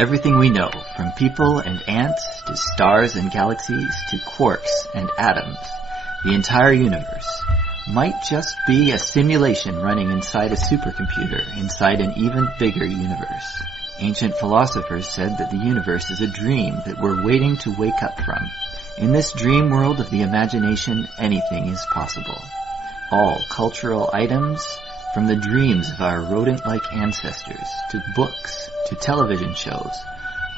Everything we know, from people and ants to stars and galaxies to quarks and atoms, the entire universe, might just be a simulation running inside a supercomputer inside an even bigger universe. Ancient philosophers said that the universe is a dream that we're waiting to wake up from. In this dream world of the imagination, anything is possible. All cultural items, from the dreams of our rodent-like ancestors, to books, to television shows,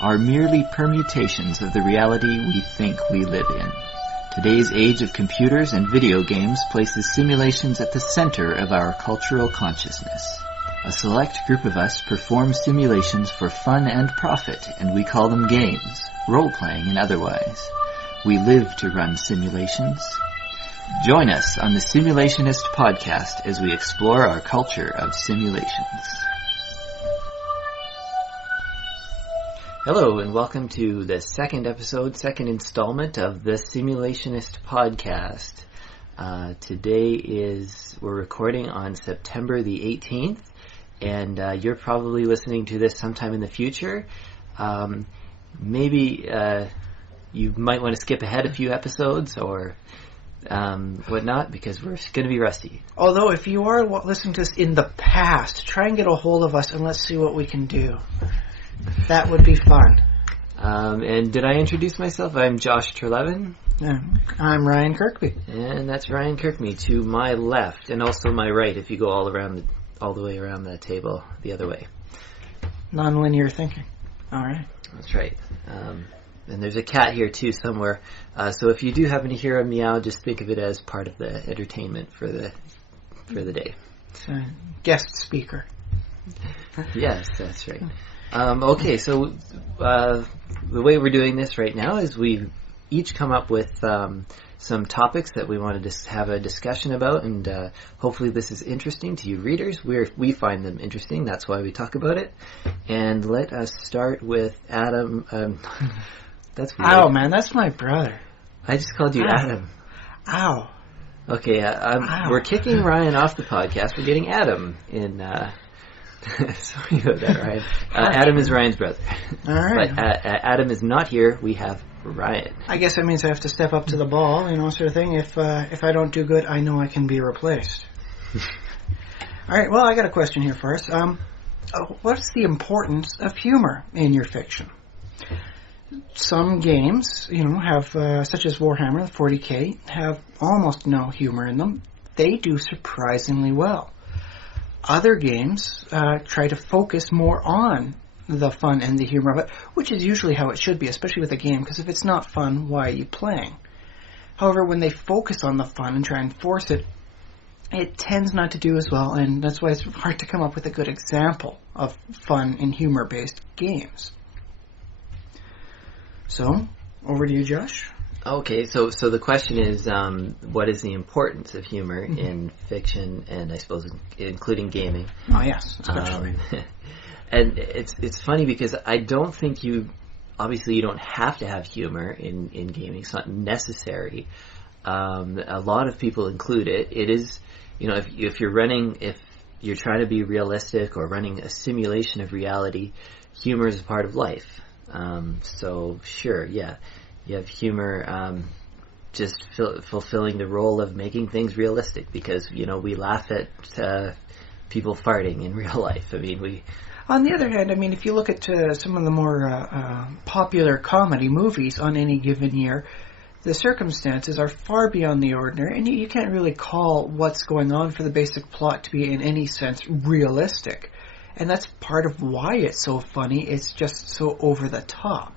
are merely permutations of the reality we think we live in. Today's age of computers and video games places simulations at the center of our cultural consciousness. A select group of us perform simulations for fun and profit, and we call them games, role-playing and otherwise. We live to run simulations. Join us on the Simulationist Podcast as we explore our culture of simulations. Hello and welcome to the second installment of the Simulationist Podcast. We're recording on September the 18th, and you're probably listening to this sometime in the future. Maybe you might want to skip ahead a few episodes or whatnot, because we're going to be rusty. Although, if you are listening to this in the past, try and get a hold of us and let's see what we can do. That would be fun. And did I introduce myself? I'm Josh Trelevin. I'm Ryan Kirkby. And that's Ryan Kirkby to my left, and also my right if you go all the way around the table the other way. Non-linear thinking. All right. That's right. And there's a cat here too somewhere. So if you do happen to hear a meow, just think of it as part of the entertainment for the day. It's a guest speaker. Yes, that's right. Okay, so the way we're doing this right now is we've each come up with some topics that we wanted to have a discussion about, and hopefully this is interesting to you readers. We find them interesting, that's why we talk about it. And let us start with Adam. That's weird. Ow, man, that's my brother. I just called you Adam. Ow. Okay, we're kicking Ryan off the podcast. We're getting Adam in. Sorry about that, Ryan. Adam is Ryan's brother. All right. But Adam is not here. We have Ryan. I guess that means I have to step up to the ball, sort of thing. If I don't do good, I know I can be replaced. All right, well, I got a question here for us. What's the importance of humor in your fiction? Some games, have, such as Warhammer 40K, have almost no humor in them. They do surprisingly well. Other games try to focus more on the fun and the humor of it, which is usually how it should be, especially with a game, because if it's not fun, why are you playing? However, when they focus on the fun and try and force it, it tends not to do as well, and that's why it's hard to come up with a good example of fun and humor-based games. So, over to you, Josh. Okay, so the question is, what is the importance of humor in fiction, and I suppose including gaming? Oh yes, especially. And it's funny because I don't think obviously you don't have to have humor in gaming. It's not necessary. A lot of people include it. It is, if you're trying to be realistic or running a simulation of reality, humor is a part of life. So sure, yeah. You have humor just fulfilling the role of making things realistic because, we laugh at people farting in real life. I mean, On the other hand, if you look at some of the more popular comedy movies on any given year, the circumstances are far beyond the ordinary, and you can't really call what's going on for the basic plot to be in any sense realistic. And that's part of why it's so funny. It's just so over the top.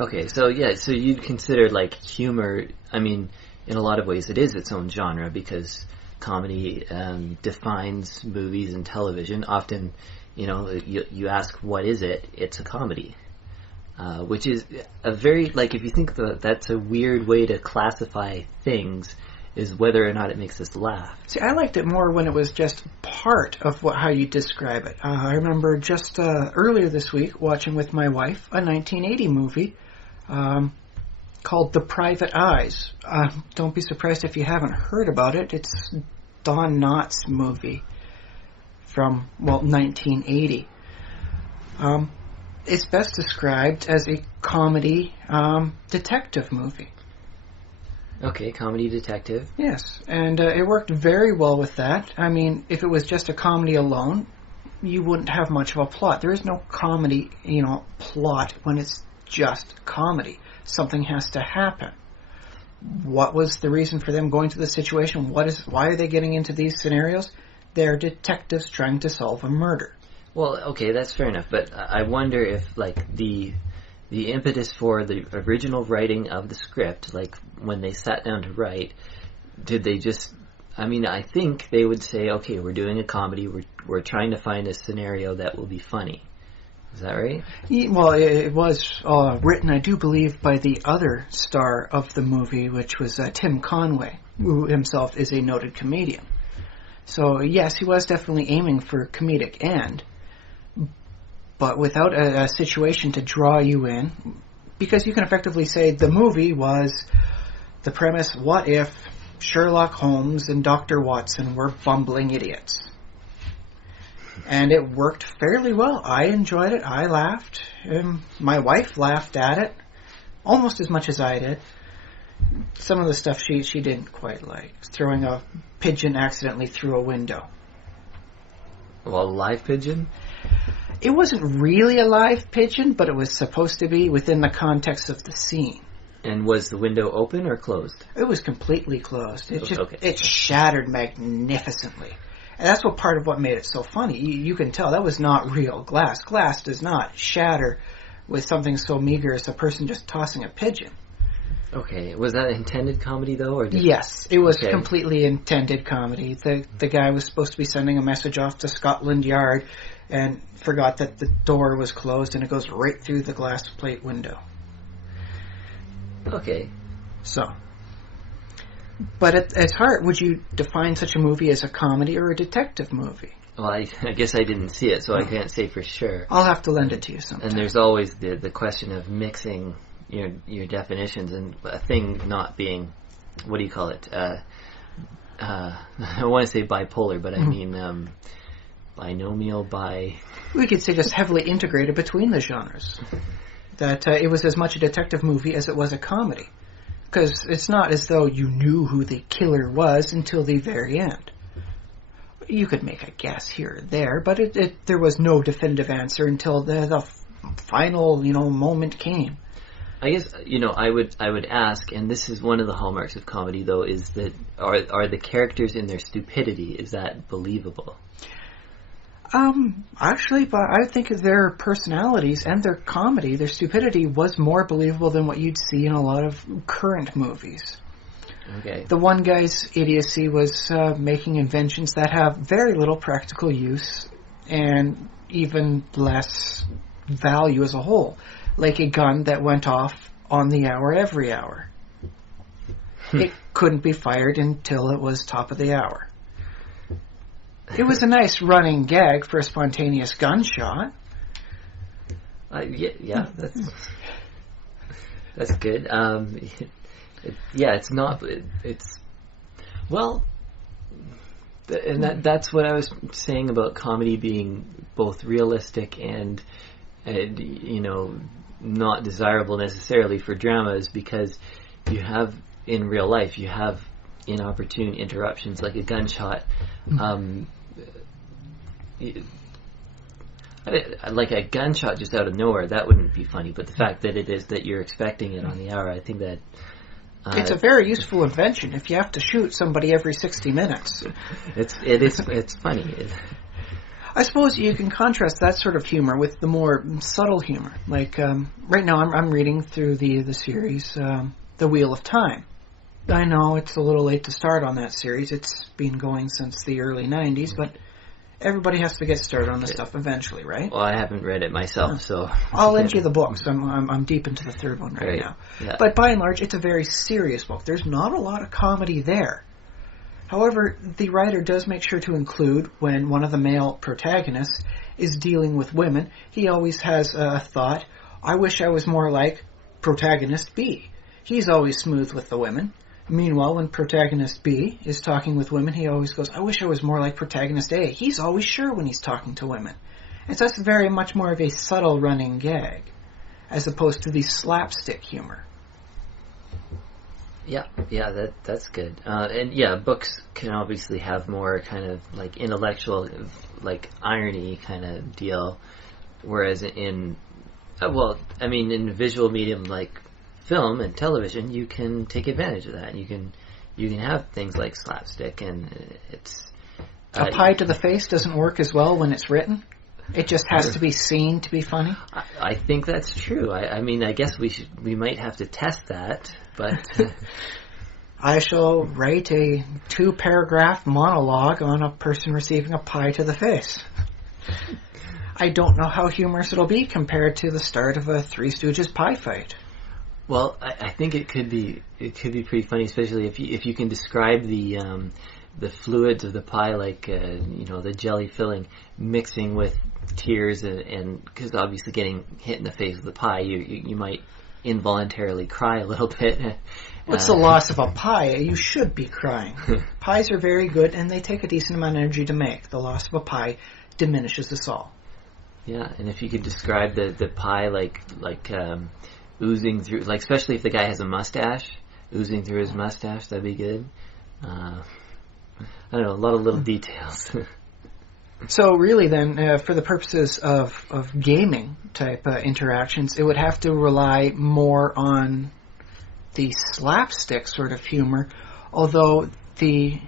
Okay, so you'd consider humor, in a lot of ways it is its own genre because comedy defines movies and television. Often, you ask what is it, it's a comedy. Which is a very, if you think that's a weird way to classify things, is whether or not it makes us laugh. See, I liked it more when it was just part of how you describe it. I remember just earlier this week watching with my wife a 1980 movie called The Private Eyes. Don't be surprised if you haven't heard about it. It's Don Knotts' movie from, 1980. it's best described as a comedy detective movie. Okay, comedy detective. Yes, and it worked very well with that. I mean, if it was just a comedy alone, you wouldn't have much of a plot. There is no comedy, plot when it's just comedy. Something has to happen. What was the reason for them going to the situation? Why are they getting into these scenarios? They're detectives trying to solve a murder. Well, okay, that's fair enough, but I wonder if, like, the impetus for the original writing of the script, like, when they sat down to write, did they just... I mean, I think they would say, okay, we're doing a comedy, we're trying to find a scenario that will be funny. Is that right? Well, it was written, I do believe, by the other star of the movie, which was Tim Conway, who himself is a noted comedian. So, yes, he was definitely aiming for a comedic end, but without a situation to draw you in, because you can effectively say the movie was the premise, what if Sherlock Holmes and Dr. Watson were bumbling idiots? And it worked fairly well. I enjoyed it. I laughed. My wife laughed at it almost as much as I did. Some of the stuff she didn't quite like. Throwing a pigeon accidentally through a window. Well, a live pigeon? It wasn't really a live pigeon, but it was supposed to be within the context of the scene. And was the window open or closed? It was completely closed. Okay. It shattered magnificently. And that's part of what made it so funny. You can tell that was not real glass. Glass does not shatter with something so meager as a person just tossing a pigeon. Okay. Was that intended comedy, though? Or Yes, it was completely intended comedy. The guy was supposed to be sending a message off to Scotland Yard and forgot that the door was closed, and it goes right through the glass plate window. Okay. So... But at its heart, would you define such a movie as a comedy or a detective movie? Well, I guess I didn't see it, so I can't say for sure. I'll have to lend it to you sometime. And there's always the question of mixing your definitions, and a thing not being, what do you call it? I want to say bipolar, but I mean binomial, We could say just heavily integrated between the genres. That it was as much a detective movie as it was a comedy. Because it's not as though you knew who the killer was until the very end. You could make a guess here or there, but there was no definitive answer until the final, moment came. I guess, I would ask, and this is one of the hallmarks of comedy, though, is that are the characters in their stupidity, is that believable? Actually, but I think their personalities and their comedy, their stupidity, was more believable than what you'd see in a lot of current movies. Okay. The one guy's idiocy was making inventions that have very little practical use and even less value as a whole, like a gun that went off on the hour every hour. It couldn't be fired until it was top of the hour. It was a nice running gag for a spontaneous gunshot. Yeah, that's good. It's not. It's well, and that's what I was saying about comedy being both realistic and not desirable necessarily for dramas, because you have in real life inopportune interruptions like a gunshot. Like a gunshot just out of nowhere, that wouldn't be funny, but the fact that it is that you're expecting it on the hour, I think that it's a very useful invention if you have to shoot somebody every 60 minutes. It's funny. I suppose you can contrast that sort of humor with the more subtle humor. Like right now I'm reading through the series The Wheel of Time. I know it's a little late to start on that series. It's been going since the early 90s, but everybody has to get started on this stuff eventually, right? Well, I haven't read it myself, so... I'll lend you the books. I'm deep into the third one right now. Yeah. But by and large, it's a very serious book. There's not a lot of comedy there. However, the writer does make sure to include, when one of the male protagonists is dealing with women, he always has a thought, I wish I was more like protagonist B. He's always smooth with the women. Meanwhile, when protagonist B is talking with women, he always goes, I wish I was more like protagonist A. He's always sure when he's talking to women. And so that's very much more of a subtle running gag, as opposed to the slapstick humor. Yeah, that's good. And yeah, books can obviously have more kind of like intellectual, like irony kind of deal, whereas in in visual medium like film and television, you can take advantage of that. You can have things like slapstick, and it's a pie to the face doesn't work as well when it's written. It just has to be seen to be funny. I think that's true. I guess we might have to test that, but I shall write a 2-paragraph monologue on a person receiving a pie to the face. I don't know how humorous it'll be compared to the start of a Three Stooges pie fight. Well, I think it could be pretty funny, especially if you can describe the fluids of the pie, like the jelly filling mixing with tears, and because obviously getting hit in the face with the pie, you might involuntarily cry a little bit. What's the loss of a pie? You should be crying. Pies are very good, and they take a decent amount of energy to make. The loss of a pie diminishes us all. Yeah, and if you could describe the pie like oozing through, like especially if the guy has a mustache, oozing through his mustache, that'd be good. I don't know, a lot of little details. So really then, for the purposes of gaming type interactions, it would have to rely more on the slapstick sort of humor, although the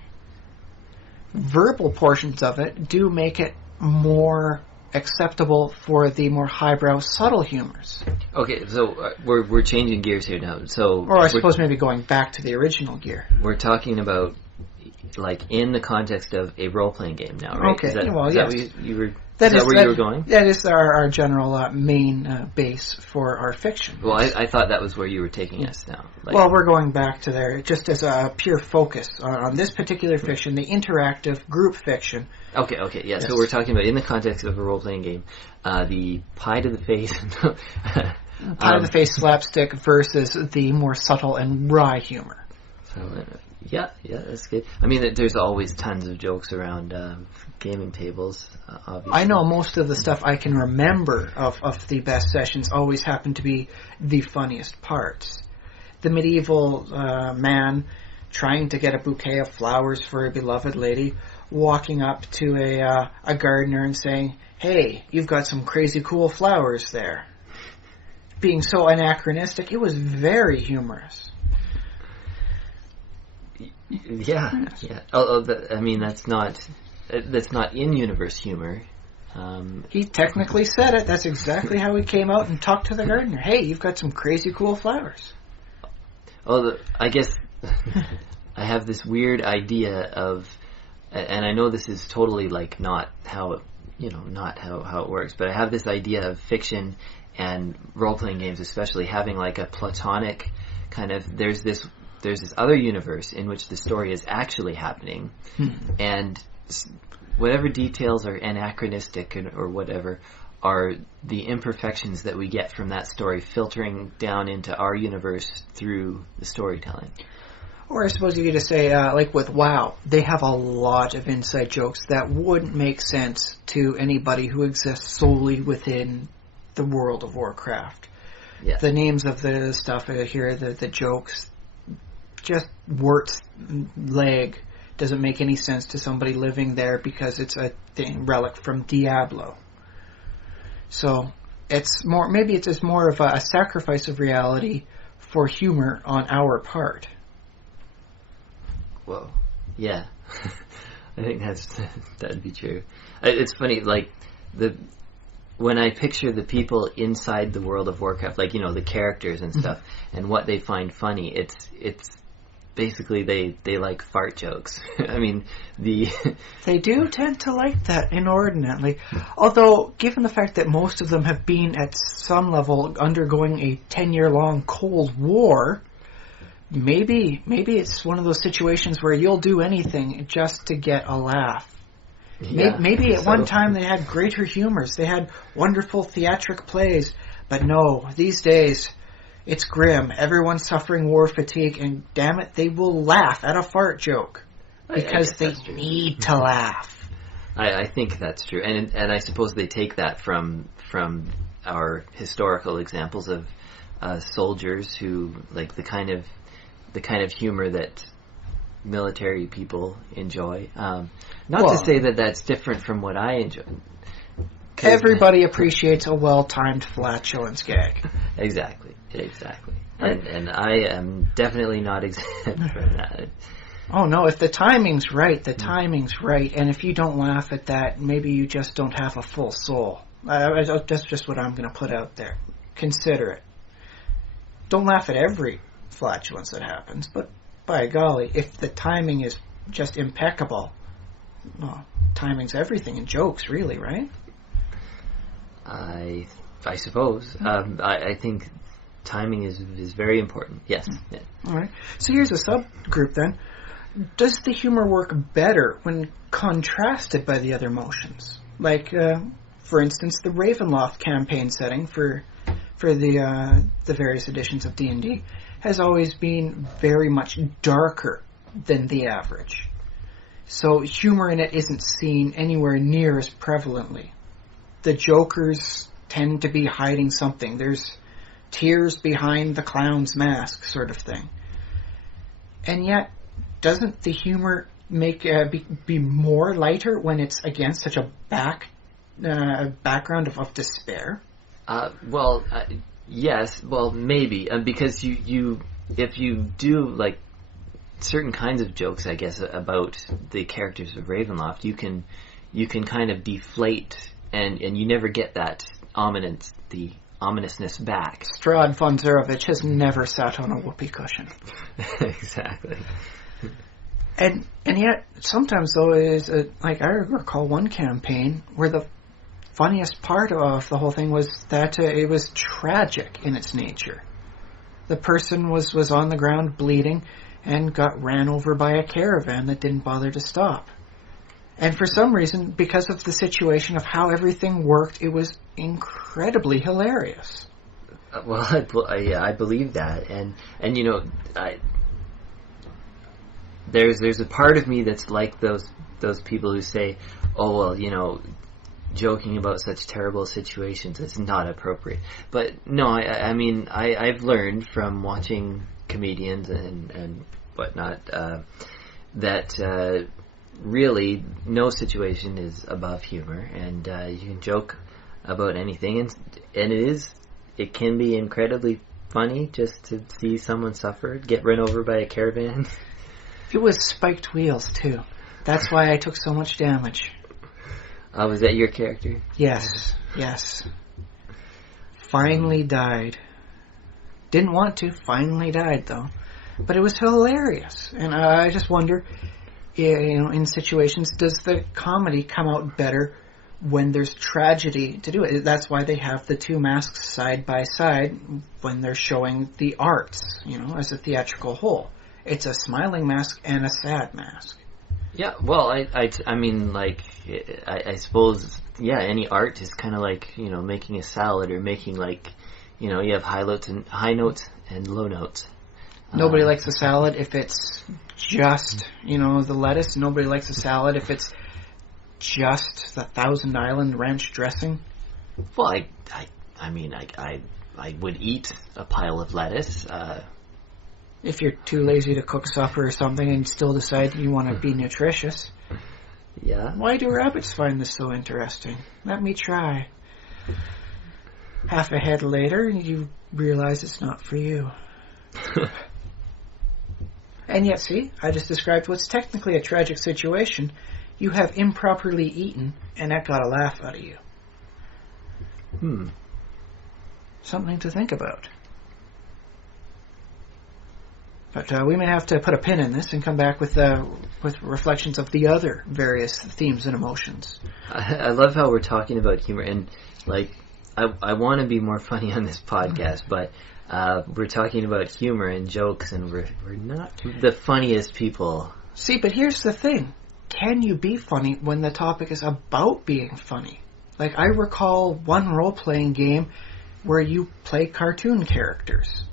verbal portions of it do make it more acceptable for the more highbrow, subtle humors. Okay, so we're changing gears here now. Or I suppose maybe going back to the original gear. We're talking about like in the context of a role-playing game now, right? Okay, is that yes. Where you were going? That is our general main base for our fiction. Well, I thought that was where you were taking us now. Well, we're going back to there just as a pure focus on this particular fiction, the interactive group fiction. Okay, yeah. Yes. So we're talking about in the context of a role-playing game, the pie to the face. Pie to the face slapstick versus the more subtle and wry humor. So, yeah, that's good. I mean, there's always tons of jokes around gaming tables, obviously. I know most of the stuff I can remember of the best sessions always happen to be the funniest parts. The medieval man trying to get a bouquet of flowers for a beloved lady, walking up to a gardener and saying, "Hey, you've got some crazy cool flowers there." Being so anachronistic, it was very humorous. Yeah. I mean, that's not in-universe humor. He technically said it. That's exactly how he came out and talked to the gardener. "Hey, you've got some crazy cool flowers." I guess I have this weird idea of, and I know this is totally like not how it works, but I have this idea of fiction and role-playing games, especially having like a platonic kind of, there's this other universe in which the story is actually happening, and whatever details are anachronistic or whatever are the imperfections that we get from that story filtering down into our universe through the storytelling. Or I suppose you could just say, like with WoW, they have a lot of inside jokes that wouldn't make sense to anybody who exists solely within the world of Warcraft. Yeah. The names of the stuff here, the jokes, just Wirt's leg doesn't make any sense to somebody living there because it's a relic from Diablo. So maybe it's just more of a sacrifice of reality for humor on our part. Whoa. Yeah. I think that'd be true. It's funny, like, when I picture the people inside the world of Warcraft, like, the characters and stuff, and what they find funny, it's basically they like fart jokes. I mean, they do tend to like that inordinately. Although, given the fact that most of them have been at some level undergoing a 10-year-long Cold War, maybe it's one of those situations where you'll do anything just to get a laugh. Yeah, maybe at one time they had greater humors. They had wonderful theatric plays. But no, these days, it's grim. Everyone's suffering war fatigue, and damn it, they will laugh at a fart joke. Because they need to laugh. I think that's true, and I suppose they take that from our historical examples of soldiers who like the kind of humor that military people enjoy. Not to say that that's different from what I enjoy. Everybody appreciates a well-timed flatulence gag. Exactly. And I am definitely not exempt from that. Oh no, if the timing's right, the timing's right. And if you don't laugh at that, maybe you just don't have a full soul. That's just what I'm going to put out there. Consider it. Don't laugh at every flatulence that happens, but by golly, if the timing is just impeccable, well, timing's everything in jokes, really, right? I suppose. I think timing is very important. Yes. Yeah. All right. So here's a subgroup then. Does the humor work better when contrasted by the other motions? Like, for instance, the Ravenloft campaign setting for the various editions of D&D has always been very much darker than the average. So humor in it isn't seen anywhere near as prevalently. The jokers tend to be hiding something. There's tears behind the clown's mask sort of thing. And yet, doesn't the humor make be more lighter when it's against such a background of despair? Yes. Well, maybe because you if you do like certain kinds of jokes, I guess, about the characters of Ravenloft, you can kind of deflate, and you never get that ominousness back. Strahd von Zarovich has never sat on a whoopee cushion. Exactly. And yet, sometimes though, like I recall one campaign where the funniest part of the whole thing was that it was tragic in its nature. The person was on the ground bleeding and got ran over by a caravan that didn't bother to stop. And for some reason, because of the situation of how everything worked, it was incredibly hilarious. Well, I believe that, and you know, there's a part of me that's like those people who say, oh well, you know, joking about such terrible situations is not appropriate. But no, I mean I've learned from watching comedians and whatnot that really no situation is above humor, and you can joke about anything, and it can be incredibly funny just to see someone suffer, get run over by a caravan. It was spiked wheels too. That's why I took so much damage. Was that your character? Yes. Finally died. Didn't want to. Finally died though. But it was hilarious, and I just wonder, you know, in situations, does the comedy come out better when there's tragedy to do it? That's why they have the two masks side by side when they're showing the arts, you know, as a theatrical whole. It's a smiling mask and a sad mask. Yeah, well, I mean, like, I suppose, yeah, any art is kind of like, you know, making a salad or making, like, you know, you have high notes and low notes. Nobody likes a salad if it's just, you know, the lettuce. Nobody likes a salad if it's just the Thousand Island ranch dressing. Well, I mean, I would eat a pile of lettuce. If you're too lazy to cook supper or something and still decide you want to be nutritious. Yeah. Why do rabbits find this so interesting? Let me try. Half a head later, you realize it's not for you. And yet, see, I just described what's technically a tragic situation. You have improperly eaten, and that got a laugh out of you. Something to think about. But we may have to put a pin in this and come back with reflections of the other various themes and emotions. I love how we're talking about humor, and like I want to be more funny on this podcast, but we're talking about humor and jokes, and we're not the funniest people. See, but here's the thing. Can you be funny when the topic is about being funny? Like, I recall one role-playing game where you play cartoon characters.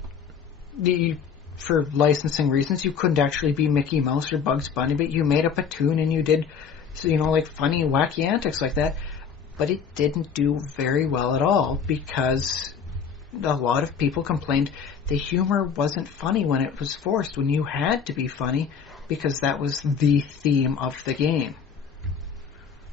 For licensing reasons, you couldn't actually be Mickey Mouse or Bugs Bunny, but you made up a tune and you did So, like funny, wacky antics like that. But it didn't do very well at all because a lot of people complained the humor wasn't funny when it was forced, when you had to be funny, because that was the theme of the game.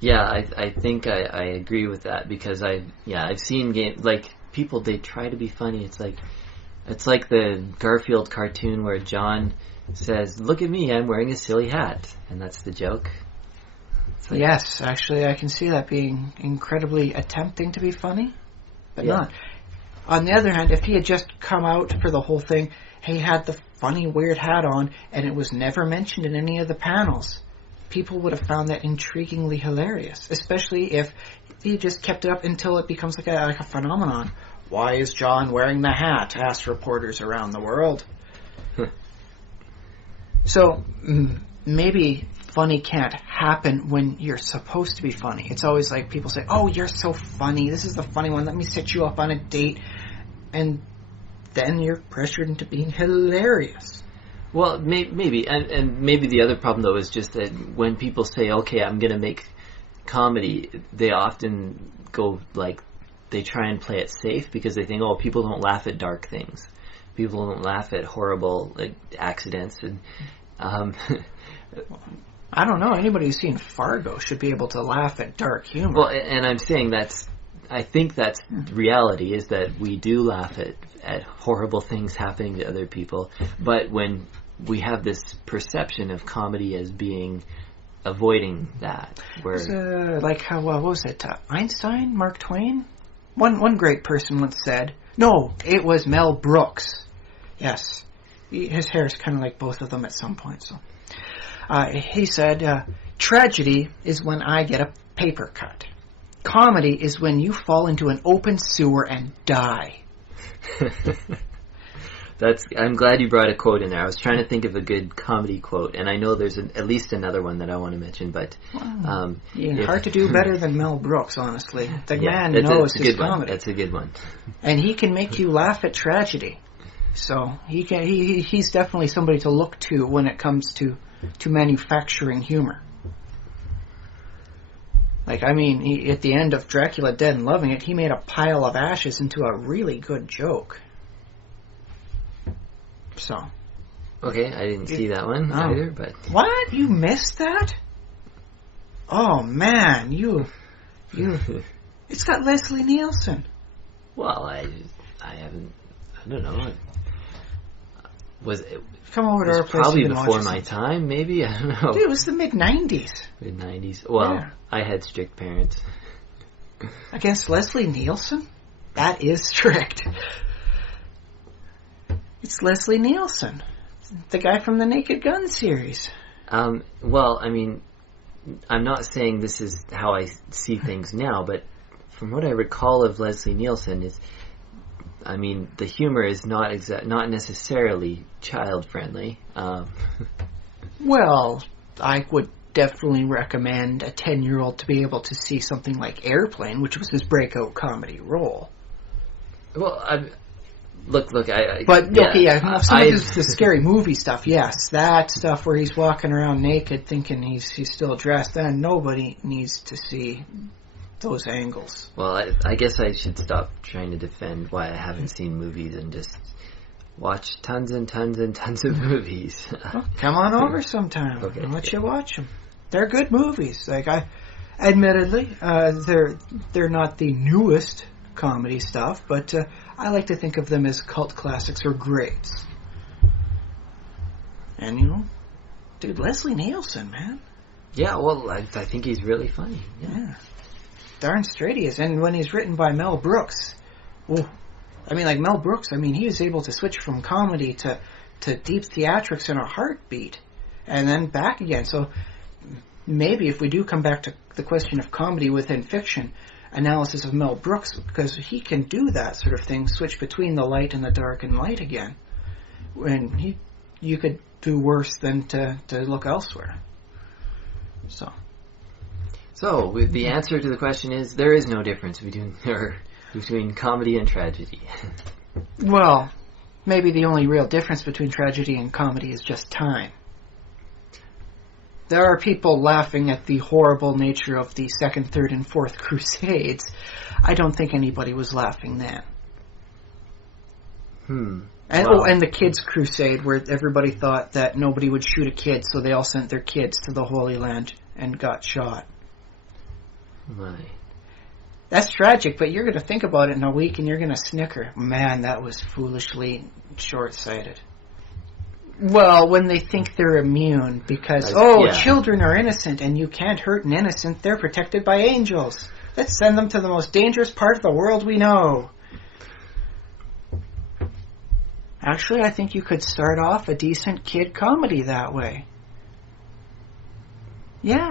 Yeah, I think I agree with that, because I've seen games like people, they try to be funny. It's like the Garfield cartoon where John says, "Look at me, I'm wearing a silly hat," and that's the joke. Like, yes, actually, I can see that being incredibly attempting to be funny, but not. On the other hand, if he had just come out for the whole thing, he had the funny, weird hat on, and it was never mentioned in any of the panels, people would have found that intriguingly hilarious, especially if he just kept it up until it becomes like a phenomenon. Why is John wearing the hat? Asked reporters around the world. So, maybe funny can't happen when you're supposed to be funny. It's always like people say, "Oh, you're so funny. This is the funny one. Let me set you up on a date." And then you're pressured into being hilarious. Well, maybe. And maybe the other problem, though, is just that when people say, "Okay, I'm going to make comedy," they often go, like, they try and play it safe because they think, oh, people don't laugh at dark things. People don't laugh at horrible accidents. And I don't know. Anybody who's seen Fargo should be able to laugh at dark humor. Well, and I'm saying I think that's reality, is that we do laugh at horrible things happening to other people. But when we have this perception of comedy as being avoiding that, where like how what was it? Einstein, Mark Twain. One great person once said, no, it was Mel Brooks. Yes, his hair is kind of like both of them at some point. So he said, tragedy is when I get a paper cut. Comedy is when you fall into an open sewer and die. I'm glad you brought a quote in there. I was trying to think of a good comedy quote, and I know there's at least another one that I want to mention, but hard to do better than Mel Brooks, honestly. The man knows his comedy. That's a good one. And he can make you laugh at tragedy. So he's definitely somebody to look to when it comes to manufacturing humor. Like, I mean, at the end of Dracula Dead and Loving It, he made a pile of ashes into a really good joke. So. Okay, I didn't see that one either, but... What? You missed that? Oh, man, you... It's got Leslie Nielsen. Well, I haven't... I don't know. Come over to our place. Probably before my time, maybe? I don't know. Dude, it was the mid-90s. Mid-90s. Well, yeah. I had strict parents. Against Leslie Nielsen? That is strict. It's Leslie Nielsen, the guy from the Naked Gun series. Well, I mean, I'm not saying this is how I see things now, but from what I recall of Leslie Nielsen, I mean, the humor is not necessarily child-friendly. Well, I would definitely recommend a 10-year-old to be able to see something like Airplane, which was his breakout comedy role. Well, Look, some of the scary movie stuff, yes. That stuff where he's walking around naked thinking he's still dressed, then nobody needs to see those angles. Well, I guess I should stop trying to defend why I haven't seen movies and just watch tons and tons and tons of movies. Well, come on over sometime. Okay. I'll let you watch them. They're good movies. Like, admittedly, they're not the newest comedy stuff, but I like to think of them as cult classics or greats. And, dude, Leslie Nielsen, man. Yeah, well, I think he's really funny. Yeah. Darn straight he is. And when he's written by Mel Brooks, Mel Brooks, he was able to switch from comedy to deep theatrics in a heartbeat, and then back again. So maybe if we do come back to the question of comedy within fiction, analysis of Mel Brooks, because he can do that sort of thing, switch between the light and the dark and light again. And you could do worse than to look elsewhere. So the answer to the question is there is no difference between comedy and tragedy. Well, maybe the only real difference between tragedy and comedy is just time. there are people laughing at the horrible nature of the Second, Third, and Fourth Crusades. I don't think anybody was laughing then. And the Kids Crusade, where everybody thought that nobody would shoot a kid, so they all sent their kids to the Holy Land and got shot. My. That's tragic, but you're going to think about it in a week and you're going to snicker. Man, that was foolishly short-sighted. Well, when they think they're immune because, children are innocent and you can't hurt an innocent, they're protected by angels. Let's send them to the most dangerous part of the world we know. Actually, I think you could start off a decent kid comedy that way. Yeah,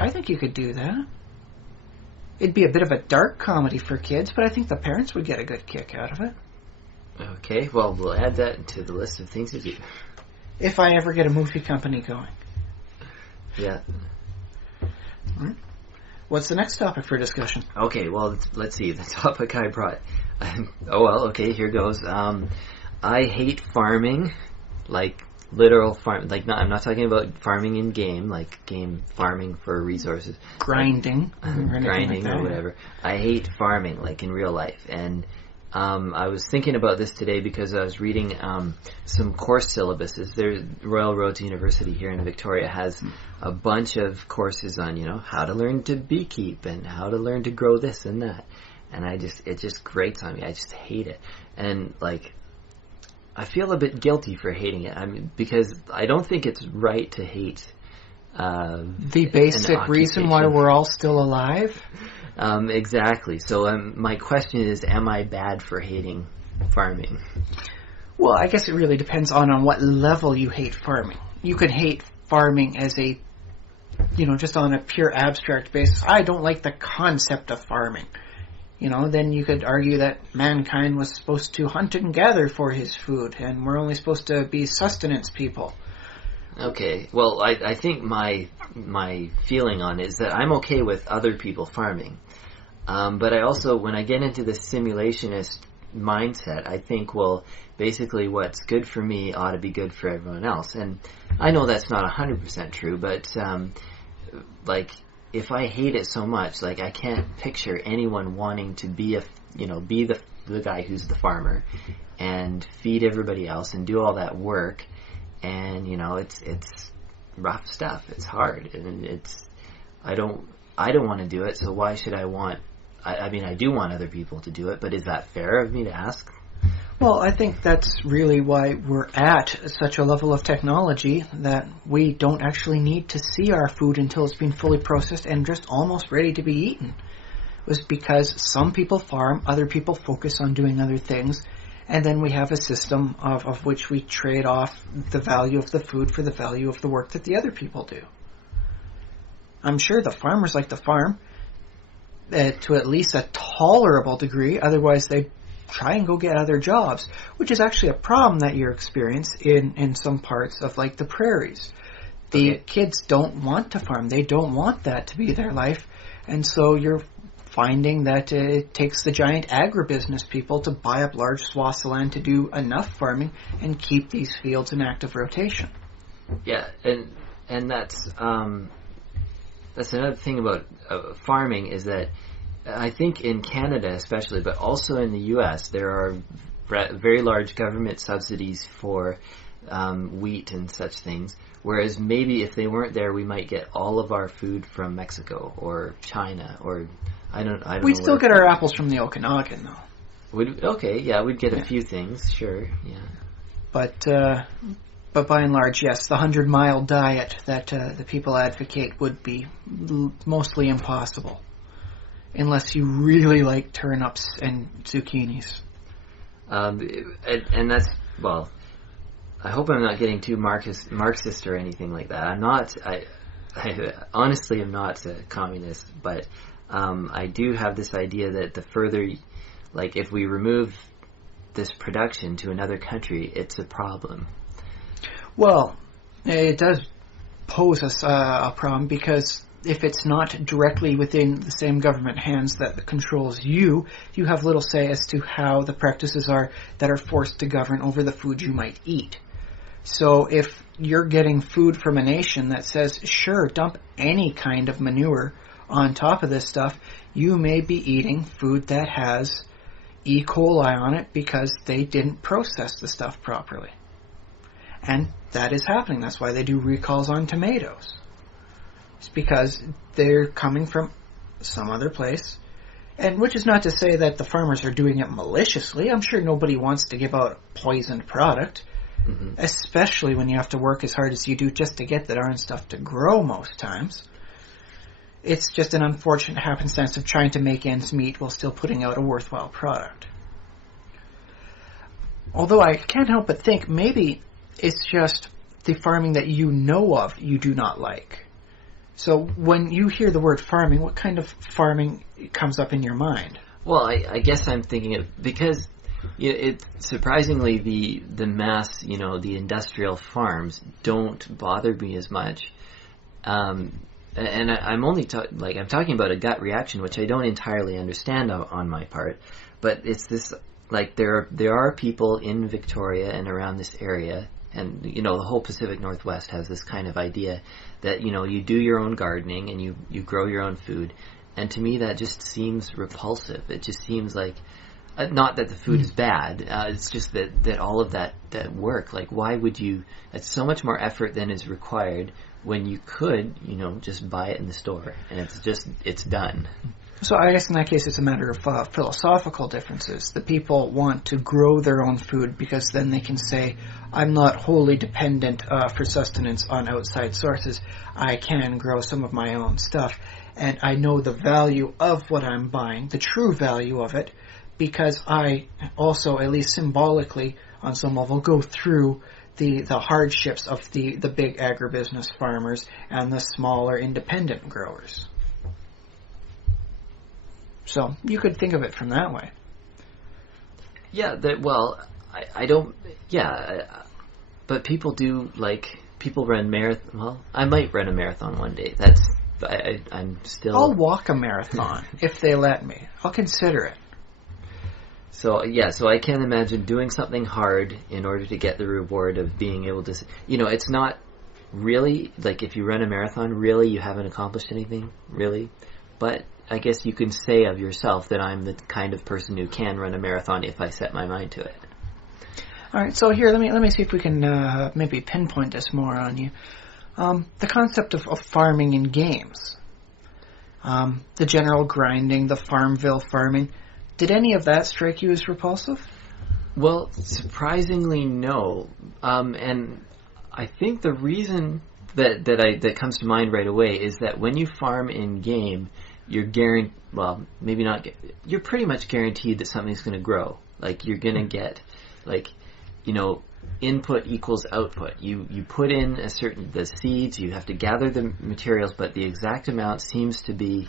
I think you could do that. It'd be a bit of a dark comedy for kids, but I think the parents would get a good kick out of it. Okay, well, we'll add that to the list of things to do. If I ever get a movie company going. Yeah. Right. What's the next topic for discussion? Okay, well, let's see. The topic I brought... okay, here goes. I hate farming, like literal farm. Like, I'm not talking about farming in game, like game farming for resources. Grinding. Grinding or whatever. I hate farming, like in real life. And I was thinking about this today because I was reading some course syllabuses. Royal Roads University here in Victoria has a bunch of courses on, how to learn to beekeep and how to learn to grow this and that. And it just grates on me. I just hate it. And I feel a bit guilty for hating it. Because I don't think it's right to hate the basic reason why we're all still alive. Exactly. So my question is, am I bad for hating farming? Well, I guess it really depends on what level you hate farming. You could hate farming as a, just on a pure abstract basis. I don't like the concept of farming. Then you could argue that mankind was supposed to hunt and gather for his food, and we're only supposed to be sustenance people. Okay, well, I think my feeling on it is that I'm okay with other people farming. But I also, when I get into the simulationist mindset, I think, well, basically what's good for me ought to be good for everyone else. And I know that's not 100% true, but, if I hate it so much, I can't picture anyone wanting to be the guy who's the farmer and feed everybody else and do all that work. And, it's rough stuff. It's hard. And I don't want to do it. So why should I want, I do want other people to do it, but is that fair of me to ask? Well, I think that's really why we're at such a level of technology that we don't actually need to see our food until it's been fully processed and just almost ready to be eaten. It was because some people farm, other people focus on doing other things, and then we have a system of which we trade off the value of the food for the value of the work that the other people do. I'm sure the farmers like to farm to at least a tolerable degree, otherwise they try and go get other jobs, which is actually a problem that you experience in some parts of the prairies. The kids don't want to farm. They don't want that to be their life. And so you're finding that it takes the giant agribusiness people to buy up large swaths of land to do enough farming and keep these fields in active rotation. Yeah, and that's another thing about farming is that I think in Canada especially, but also in the U.S., there are very large government subsidies for wheat and such things, whereas maybe if they weren't there, we might get all of our food from Mexico or China, or I don't know. We'd still get our apples from the Okanagan, though. We'd get a few things, sure, yeah. But by and large, yes, the 100-mile diet that the people advocate would be mostly impossible. Unless you really like turnips and zucchinis. And that's, well, I hope I'm not getting too Marxist or anything like that. I'm not, I honestly am not a communist, but I do have this idea that the further, if we remove this production to another country, it's a problem. Well, it does pose us a problem because if it's not directly within the same government hands that controls you have little say as to how the practices are that are forced to govern over the food you might eat. So if you're getting food from a nation that says, sure, dump any kind of manure on top of this stuff, you may be eating food that has E. coli on it because they didn't process the stuff properly. And that is happening. That's why they do recalls on tomatoes. It's because they're coming from some other place. And which is not to say that the farmers are doing it maliciously. I'm sure nobody wants to give out a poisoned product. Mm-hmm. Especially when you have to work as hard as you do just to get the darn stuff to grow most times. It's just an unfortunate happenstance of trying to make ends meet while still putting out a worthwhile product. Although I can't help but think maybe it's just the farming that you know of you do not like. So when you hear the word farming, what kind of farming comes up in your mind? Well, I guess I'm thinking of, because it surprisingly the mass, the industrial farms don't bother me as much. And I'm only I'm talking about a gut reaction, which I don't entirely understand on my part. But it's this, like, there are people in Victoria and around this area, and the whole Pacific Northwest has this kind of idea that you do your own gardening and you grow your own food, and to me that just seems repulsive. It just seems like, not that the food is bad, it's just that all of that work, like, why would you? It's so much more effort than is required when you could just buy it in the store and it's done. So I guess in that case it's a matter of philosophical differences. The people want to grow their own food because then they can say, I'm not wholly dependent for sustenance on outside sources. I can grow some of my own stuff. And I know the value of what I'm buying, the true value of it, because I also, at least symbolically, on some level, go through the hardships of the big agribusiness farmers and the smaller independent growers. So you could think of it from that way. Yeah, I don't, but people do, people run marathon. Well, I might run a marathon one day. I'm still... I'll walk a marathon if they let me. I'll consider it. So I can't imagine doing something hard in order to get the reward of being able to... it's not really, if you run a marathon, really you haven't accomplished anything, really. But I guess you can say of yourself that I'm the kind of person who can run a marathon if I set my mind to it. All right, so here, let me see if we can maybe pinpoint this more on you. The concept of farming in games. The general grinding, the Farmville farming. Did any of that strike you as repulsive? Well, surprisingly, no. And I think the reason that comes to mind right away is that when you farm in game, you're you're pretty much guaranteed that something's going to grow. Like, you're going to get, input equals output. You put in the seeds, you have to gather the materials, but the exact amount seems to be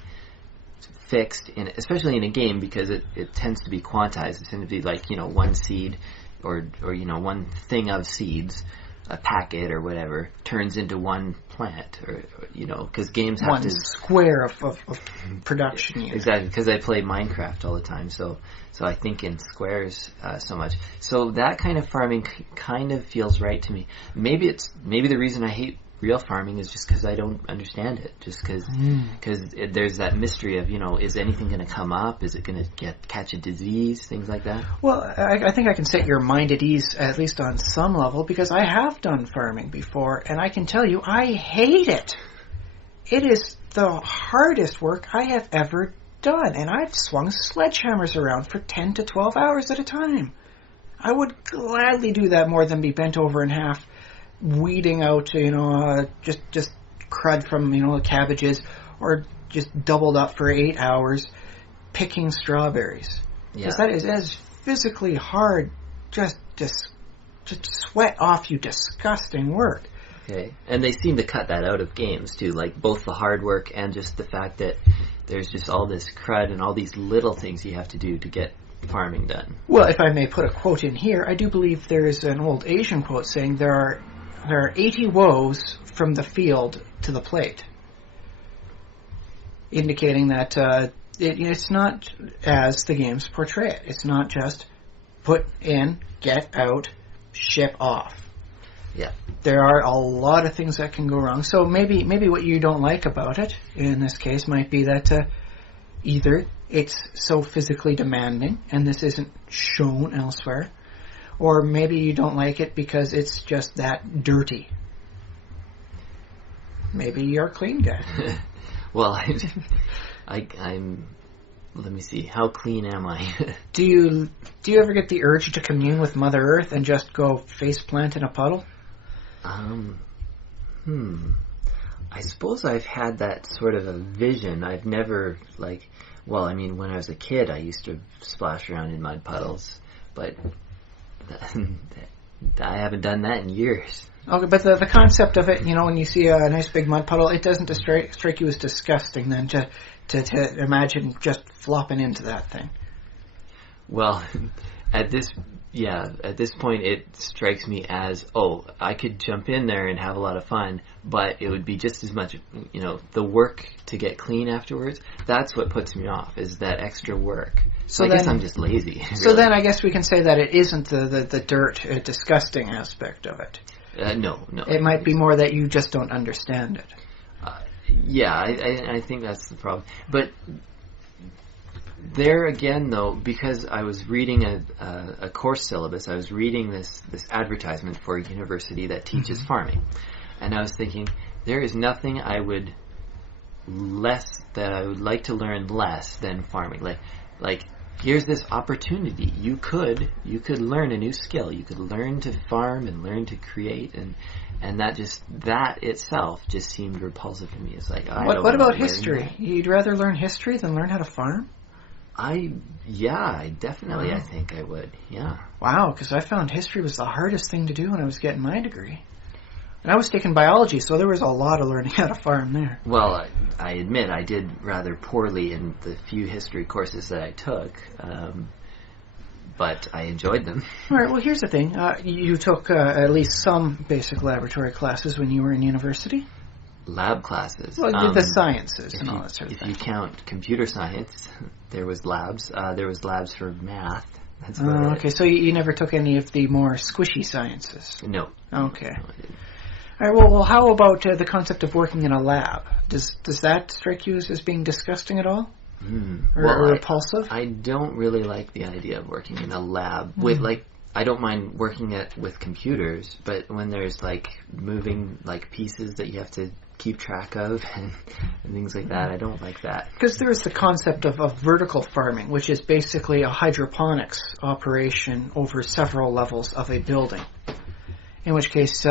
fixed, especially in a game, because it tends to be quantized. It tends to be one seed or one thing of seeds, a packet or whatever, turns into one plant, or because games have one square of production unit. Exactly, because I play Minecraft all the time, so I think in squares so much. So that kind of farming kind of feels right to me. Maybe the reason I hate real farming is just because I don't understand it. Just because there's that mystery of, is anything going to come up? Is it going to catch a disease? Things like that. Well, I think I can set your mind at ease, at least on some level, because I have done farming before, and I can tell you, I hate it. It is the hardest work I have ever done, and I've swung sledgehammers around for 10 to 12 hours at a time. I would gladly do that more than be bent over in half, weeding out, just crud from, the cabbages, or just doubled up for 8 hours picking strawberries. Because that is physically hard, just sweat off you disgusting work. Okay. And they seem to cut that out of games too, both the hard work and just the fact that there's just all this crud and all these little things you have to do to get farming done. Well, if I may put a quote in here, I do believe there is an old Asian quote saying there are 80 woes from the field to the plate, indicating that it's not as the games portray it. It's not just put in, get out, ship off. Yeah. There are a lot of things that can go wrong. So maybe what you don't like about it, in this case, might be that either it's so physically demanding, and this isn't shown elsewhere, or maybe you don't like it because it's just that dirty. Maybe you're a clean guy. Well, I'm. Let me see. How clean am I? Do you ever get the urge to commune with Mother Earth and just go face plant in a puddle? I suppose I've had that sort of a vision. I've never, like, well, I mean, when I was a kid, I used to splash around in mud puddles, but I haven't done that in years. Okay, but the concept of it, when you see a nice big mud puddle, it doesn't strike you as disgusting then to imagine just flopping into that thing. Well, at this point it strikes me as, I could jump in there and have a lot of fun, but it would be just as much, the work to get clean afterwards. That's what puts me off, is that extra work. So I guess I'm just lazy. Really. So then I guess we can say that it isn't the dirt, disgusting aspect of it. No. It might be more that you just don't understand it. I think that's the problem. But there again, though, because I was reading a course syllabus, I was reading this advertisement for a university that teaches farming, and I was thinking, there is nothing I would like to learn less than farming. Like here's this opportunity. You could learn a new skill. You could learn to farm and learn to create, and that itself just seemed repulsive to me. It's like, what about history? That. You'd rather learn history than learn how to farm? I definitely, I think I would, yeah. Wow, because I found history was the hardest thing to do when I was getting my degree. And I was taking biology, so there was a lot of learning how to farm there. Well, I admit I did rather poorly in the few history courses that I took, but I enjoyed them. All right, well, here's the thing. You took at least some basic laboratory classes when you were in university? Lab classes. Well, the sciences and all that sort of thing. If you count computer science, there was labs. There was labs for math. That's okay, so you never took any of the more squishy sciences? No. Okay. No, I didn't. All right, well, how about the concept of working in a lab? Does that strike you as being disgusting at all? Or repulsive? I don't really like the idea of working in a lab. I don't mind working with computers, but when there's moving pieces that you have to keep track of and things like that, I don't like that. Because there is the concept of vertical farming, which is basically a hydroponics operation over several levels of a building. In which case,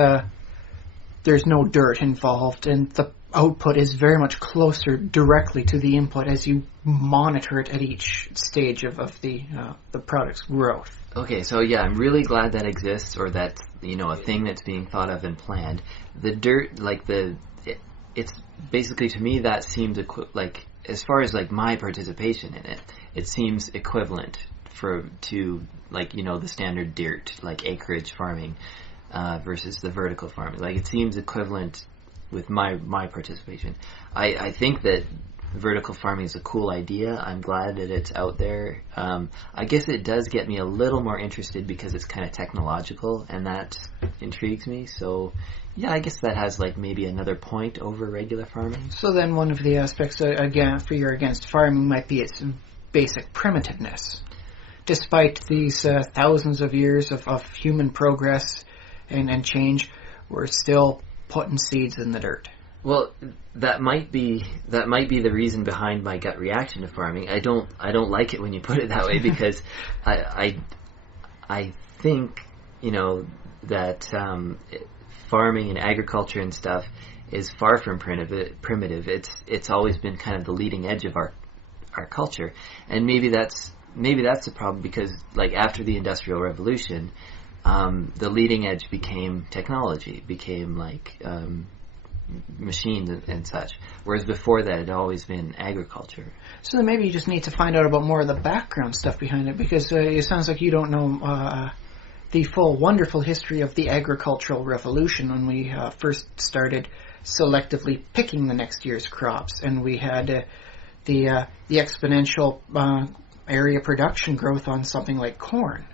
there's no dirt involved, and the output is very much closer directly to the input as you monitor it at each stage of the product's growth. Okay, so yeah, I'm really glad that exists, or that's a thing that's being thought of and planned. The dirt, it's basically, to me, that seems as far as my participation in it, it seems equivalent to the standard dirt, acreage farming. Versus the vertical farming. It seems equivalent with my participation. I think that vertical farming is a cool idea. I'm glad that it's out there. I guess it does get me a little more interested because it's kind of technological, and that intrigues me. So, yeah, I guess that has maybe another point over regular farming. So then one of the aspects, again, for your against farming might be its basic primitiveness. Despite these thousands of years of human progress and change, we're still putting seeds in the dirt. Well, that might be the reason behind my gut reaction to farming. I don't like it when you put it that way, because I think that farming and agriculture and stuff is far from primitive. It's always been kind of the leading edge of our culture, and maybe that's the problem, because after the Industrial Revolution, the leading edge became technology, became machines and such, whereas before that it had always been agriculture. So then maybe you just need to find out about more of the background stuff behind it, because it sounds like you don't know the full wonderful history of the agricultural revolution, when we first started selectively picking the next year's crops, and we had the exponential area production growth on something like corn.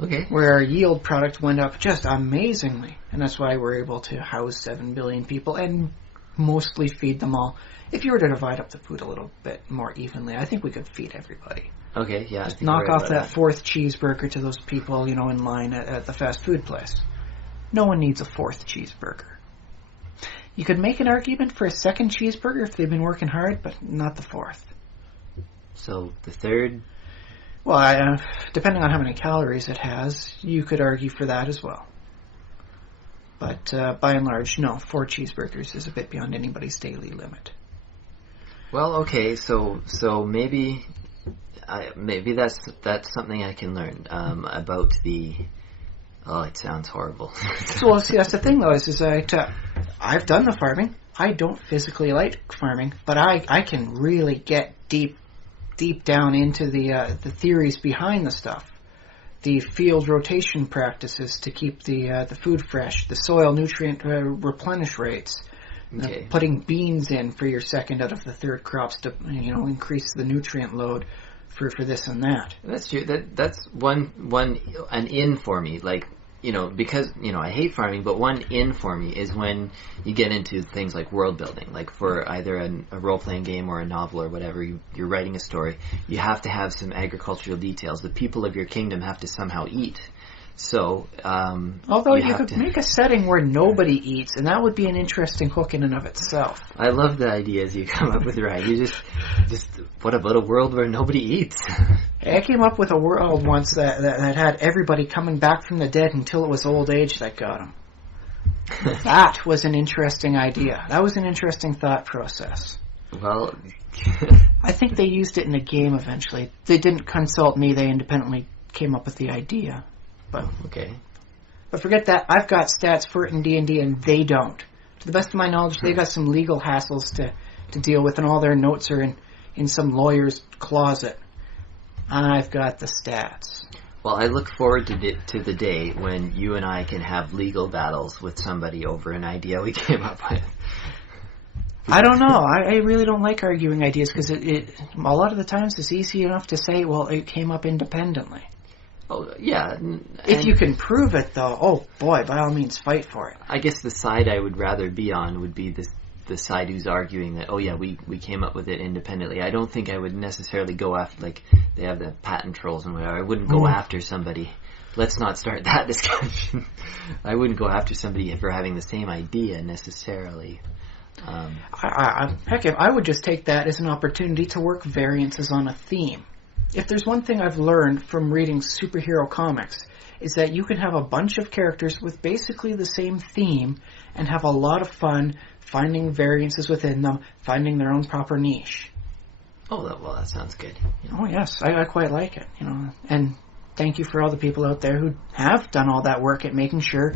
Okay. Where our yield product went up just amazingly. And that's why we're able to house 7 billion people and mostly feed them all. If you were to divide up the food a little bit more evenly, I think we could feed everybody. Okay, yeah. Just knock off that 4th cheeseburger to those people, in line at the fast food place. No one needs a 4th cheeseburger. You could make an argument for a 2nd cheeseburger if they've been working hard, but not the 4th. So the 3rd? Well, depending on how many calories it has, you could argue for that as well. But by and large, no, 4 cheeseburgers is a bit beyond anybody's daily limit. Well, okay, so maybe that's something I can learn about the. Oh, it sounds horrible. Well, see, that's the thing, though, is that I've done the farming. I don't physically like farming, but I can really get deep down into the theories behind the stuff. The field rotation practices to keep the food fresh, the soil nutrient replenish rates, okay. Putting beans in for your 2nd out of the 3rd crops to increase the nutrient load for this and that. That's true. That's one an in for me. Like, because I hate farming, but one in for me is when you get into things like world building, like for either a role playing game or a novel or whatever. You're writing a story. You have to have some agricultural details. The people of your kingdom have to somehow eat. So, although you could make a setting where nobody eats, and that would be an interesting hook in and of itself. I love the ideas you come up with, right? You just what about a world where nobody eats? I came up with a world once that had everybody coming back from the dead until it was old age that got them. That was an interesting idea. That was an interesting thought process. Well, I think they used it in a game eventually. They didn't consult me. They independently came up with the idea. But okay. But forget that. I've got stats for it in D&D, and they don't. To the best of my knowledge, they got some legal hassles to deal with, and all their notes are in some lawyer's closet. I've got the stats. Well, I look forward to the day when you and I can have legal battles with somebody over an idea we came up with. I don't know. I really don't like arguing ideas because a lot of the times it's easy enough to say, well, it came up independently. Oh, yeah. If you can prove it, though, oh boy, by all means, fight for it. I guess the side I would rather be on would be the side who's arguing that, oh yeah, we came up with it independently. I don't think I would necessarily go after, like, they have the patent trolls and whatever. I wouldn't go after somebody. Let's not start that discussion. I wouldn't go after somebody for having the same idea necessarily. Heck, if I would just take that as an opportunity to work variances on a theme. If there's one thing I've learned from reading superhero comics, is that you can have a bunch of characters with basically the same theme and have a lot of fun finding variances within them, finding their own proper niche. Oh, well, that sounds good. Yeah. Oh, yes, I quite like it. And thank you for all the people out there who have done all that work at making sure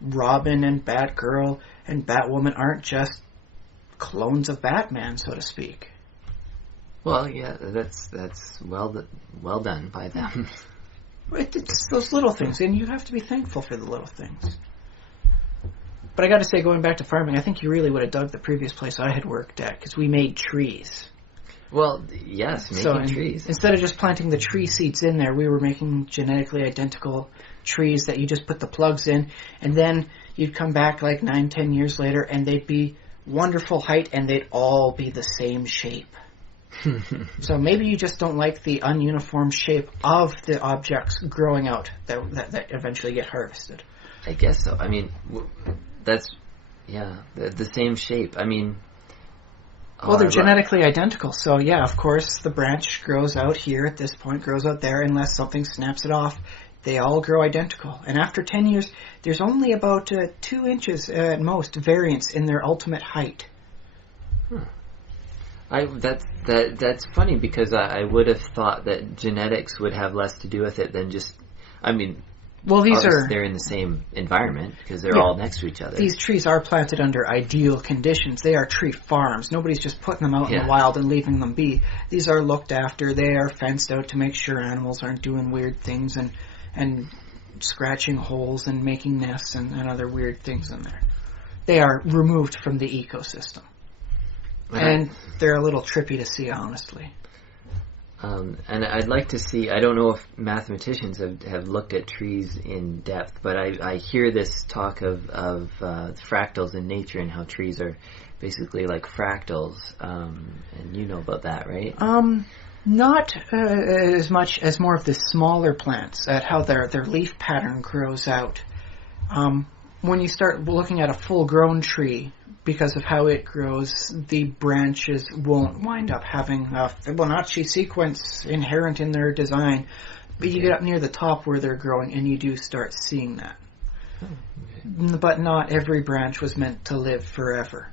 Robin and Batgirl and Batwoman aren't just clones of Batman, so to speak. Well, yeah, that's well done by them. It's those little things, and you have to be thankful for the little things. But I got to say, going back to farming, I think you really would have dug the previous place I had worked at, because we made trees. Well, yes, making trees. Instead of just planting the tree seeds in there, we were making genetically identical trees that you just put the plugs in, and then you'd come back like 9-10 years later, and they'd be wonderful height, and they'd all be the same shape. So maybe you just don't like the ununiform shape of the objects growing out that eventually get harvested. I guess so. I mean, that's, yeah, the same shape. I mean... Well, they're genetically identical, so yeah, of course, the branch grows out here at this point, grows out there, unless something snaps it off. They all grow identical. And after 10 years, there's only about 2 inches at most variance in their ultimate height. That's funny, because I would have thought that genetics would have less to do with it than just, I mean... Well, they're in the same environment because they're all next to each other. These trees are planted under ideal conditions. They are tree farms. Nobody's just putting them out in the wild and leaving them be. These are looked after. They are fenced out to make sure animals aren't doing weird things and scratching holes and making nests and other weird things in there. They are removed from the ecosystem. And they're a little trippy to see, honestly. And I'd like to see, I don't know if mathematicians have looked at trees in depth, but I hear this talk of fractals in nature and how trees are basically like fractals, and you know about that, right? Not as much as more of the smaller plants, at how their leaf pattern grows out. When you start looking at a full-grown tree, because of how it grows, the branches won't wind up having a Fibonacci sequence inherent in their design. But you get up near the top where they're growing, and you do start seeing that. Okay. But not every branch was meant to live forever.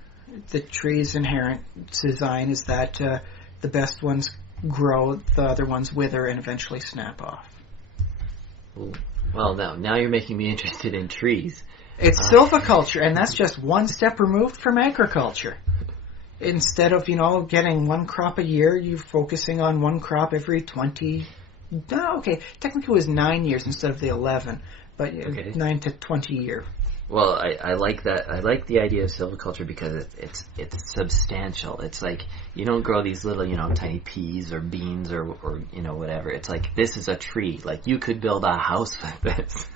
The tree's inherent design is that the best ones grow, the other ones wither and eventually snap off. Ooh. Well, now you're making me interested in trees. It's silviculture, and that's just one step removed from agriculture. Instead of, getting one crop a year, you're focusing on one crop every 20... okay, technically it was 9 years instead of the 11, but 9 to 20 year. Well, I like that. I like the idea of silviculture because it's substantial. It's like you don't grow these little, tiny peas or beans or whatever. It's like this is a tree. Like you could build a house with this.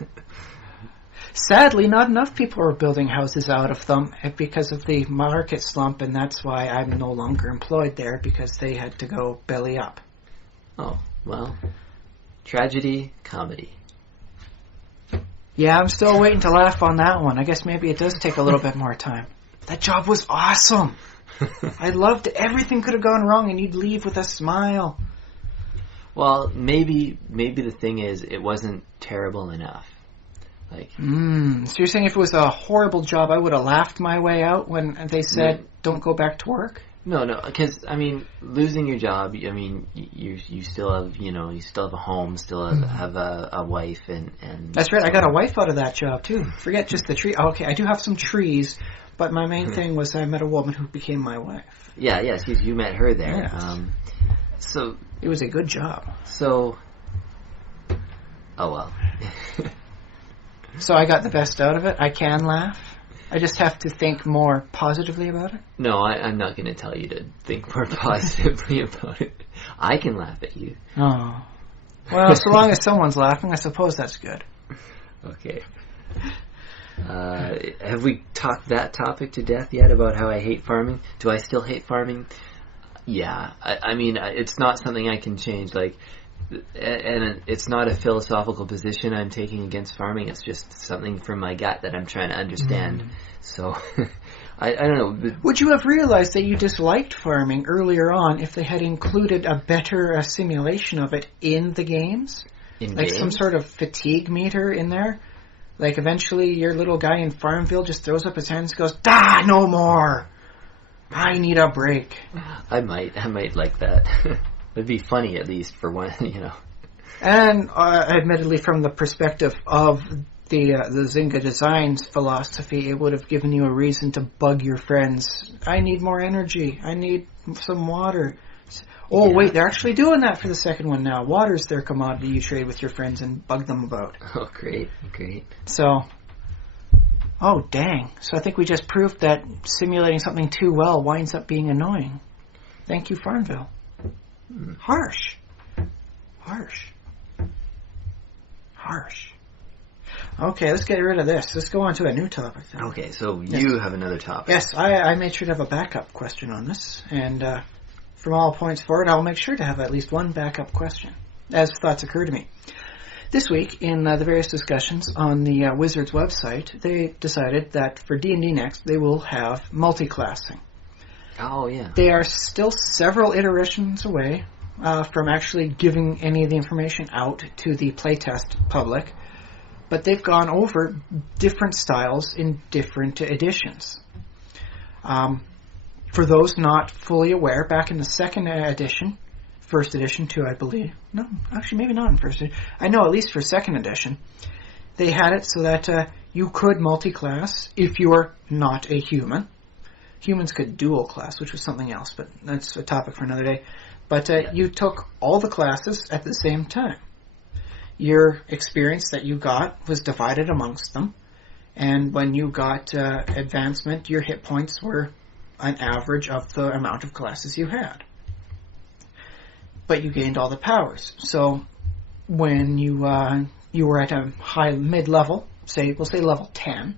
Sadly, not enough people are building houses out of them because of the market slump, and that's why I'm no longer employed there, because they had to go belly up. Oh, well, tragedy, comedy. Yeah, I'm still waiting to laugh on that one. I guess maybe it does take a little bit more time. That job was awesome. I loved it. Everything could have gone wrong, and you'd leave with a smile. Well, maybe the thing is, it wasn't terrible enough. So you're saying if it was a horrible job, I would have laughed my way out when they said, don't go back to work? No, because, losing your job, you still have, you still have a home, still have a wife, and... That's right, I got a wife out of that job, too. Forget just the tree. Okay, I do have some trees, but my main thing was I met a woman who became my wife. Yeah, yes, you met her there. Yes. So... It was a good job. So... Oh, well... So I got the best out of it. I can laugh. I just have to think more positively about it. No, I'm not going to tell you to think more positively about it. I can laugh at you. Oh. Well, so long as someone's laughing, I suppose that's good. Okay. Have we talked that topic to death yet about how I hate farming? Do I still hate farming? Yeah. It's not something I can change. And it's not a philosophical position I'm taking against farming. It's just something from my gut that I'm trying to understand. So, I don't know. Would you have realized that you disliked farming earlier on if they had included a better simulation of it in the games? Some sort of fatigue meter in there? Like eventually your little guy in Farmville just throws up his hands and goes, no more! I need a break. I might like that. It'd be funny, at least, for one, And admittedly, from the perspective of the Zynga Designs philosophy, it would have given you a reason to bug your friends. I need more energy. I need some water. Oh, yeah. Wait, they're actually doing that for the second one now. Water's their commodity you trade with your friends and bug them about. Oh, great. So, oh, dang. So I think we just proved that simulating something too well winds up being annoying. Thank you, Farmville. Harsh. Okay, let's get rid of this. Let's go on to a new topic then. Okay, so you have another topic. Yes, I made sure to have a backup question on this, and from all points forward, I'll make sure to have at least one backup question, as thoughts occur to me. This week, in the various discussions on the Wizards website, they decided that for D&D Next, they will have multi-classing. Oh, yeah. They are still several iterations away from actually giving any of the information out to the playtest public, but they've gone over different styles in different editions. For those not fully aware, back in the second edition, first edition too, I believe. No, actually maybe not in first edition. I know at least for second edition, they had it so that you could multi-class if you're not a human. Humans could dual class, which was something else, but that's a topic for another day. But you took all the classes at the same time. Your experience that you got was divided amongst them, and when you got advancement, your hit points were an average of the amount of classes you had. but you gained all the powers. So when you were at a high mid-level, we'll say level 10,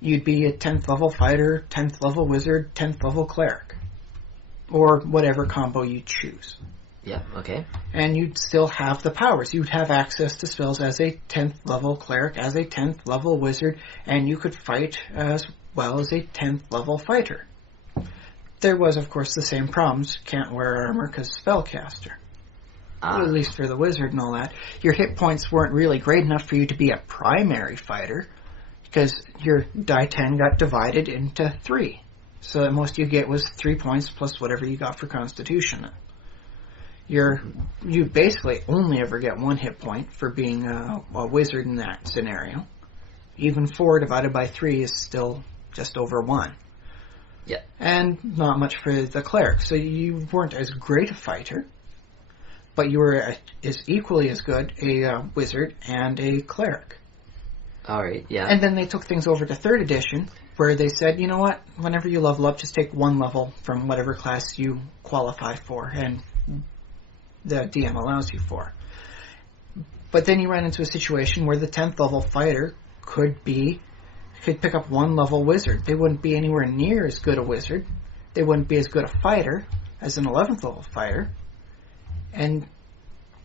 you'd be a 10th level fighter, 10th level wizard, 10th level cleric, or whatever combo you choose. Yeah, okay. And you'd still have the powers. You'd have access to spells as a 10th level cleric, as a 10th level wizard, and you could fight as well as a 10th level fighter. There was, of course, the same problems. Can't wear armor because spellcaster. At least for the wizard and all that. Your hit points weren't really great enough for you to be a primary fighter, because your die 10 got divided into 3. So the most you get was 3 points plus whatever you got for Constitution. You basically only ever get 1 hit point for being a wizard in that scenario. Even 4 divided by 3 is still just over 1. Yeah. And not much for the cleric. So you weren't as great a fighter, but you were equally as good a wizard and a cleric. Alright, yeah. And then they took things over to 3rd edition, where they said, you know what, whenever you level up, just take 1 level from whatever class you qualify for, and the DM allows you for. But then you ran into a situation where the 10th level fighter could pick up 1 level wizard. They wouldn't be anywhere near as good a wizard. They wouldn't be as good a fighter as an 11th level fighter. And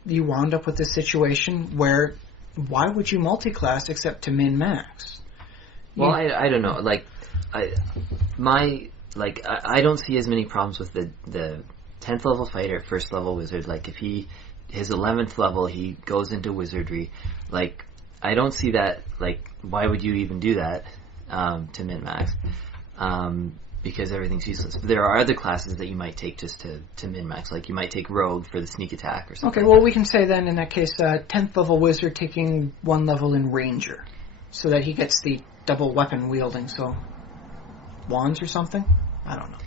you wound up with this situation where, why would you multi-class except to min-max? Well, I don't know. I don't see as many problems with the 10th level fighter, 1st level wizard. Like, if his 11th level, he goes into wizardry. Like, I don't see that, like, why would you even do that to min-max? Because everything's useless. But there are other classes that you might take just to min-max. Like, you might take rogue for the sneak attack or something. Okay, well, we can say then, in that case, 10th level wizard taking 1 level in ranger, so that he gets the double weapon wielding, so wands or something? I don't know.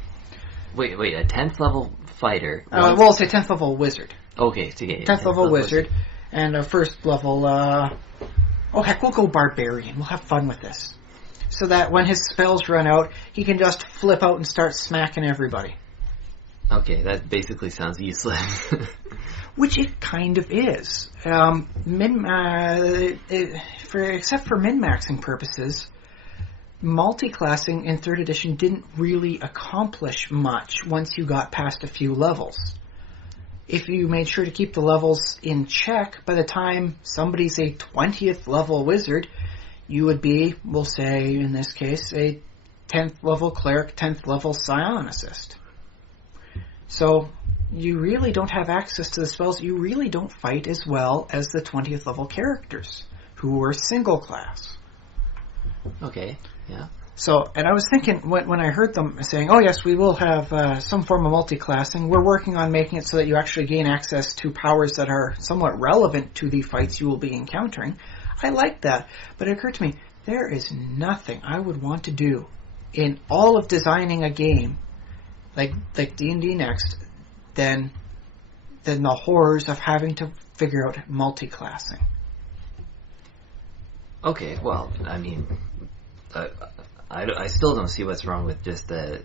Wait, a 10th level fighter? We'll say 10th level wizard. Okay, to get 10th level wizard, and a 1st level, heck, we'll go barbarian. We'll have fun with this. So that when his spells run out, he can just flip out and start smacking everybody. Okay, that basically sounds useless. Which it kind of is. Except for min-maxing purposes, multi-classing in 3rd edition didn't really accomplish much once you got past a few levels. If you made sure to keep the levels in check, by the time somebody's a 20th level wizard, you would be, we'll say in this case, a 10th level cleric, 10th level psionicist. So you really don't have access to the spells. You really don't fight as well as the 20th level characters, who were single class. Okay, yeah. So, and I was thinking, when I heard them saying, oh yes, we will have some form of multi-classing, we're working on making it so that you actually gain access to powers that are somewhat relevant to the fights you will be encountering. I like that, but it occurred to me, there is nothing I would want to do in all of designing a game, like D&D Next, than the horrors of having to figure out multi-classing. Okay, well, I mean, I still don't see what's wrong with just the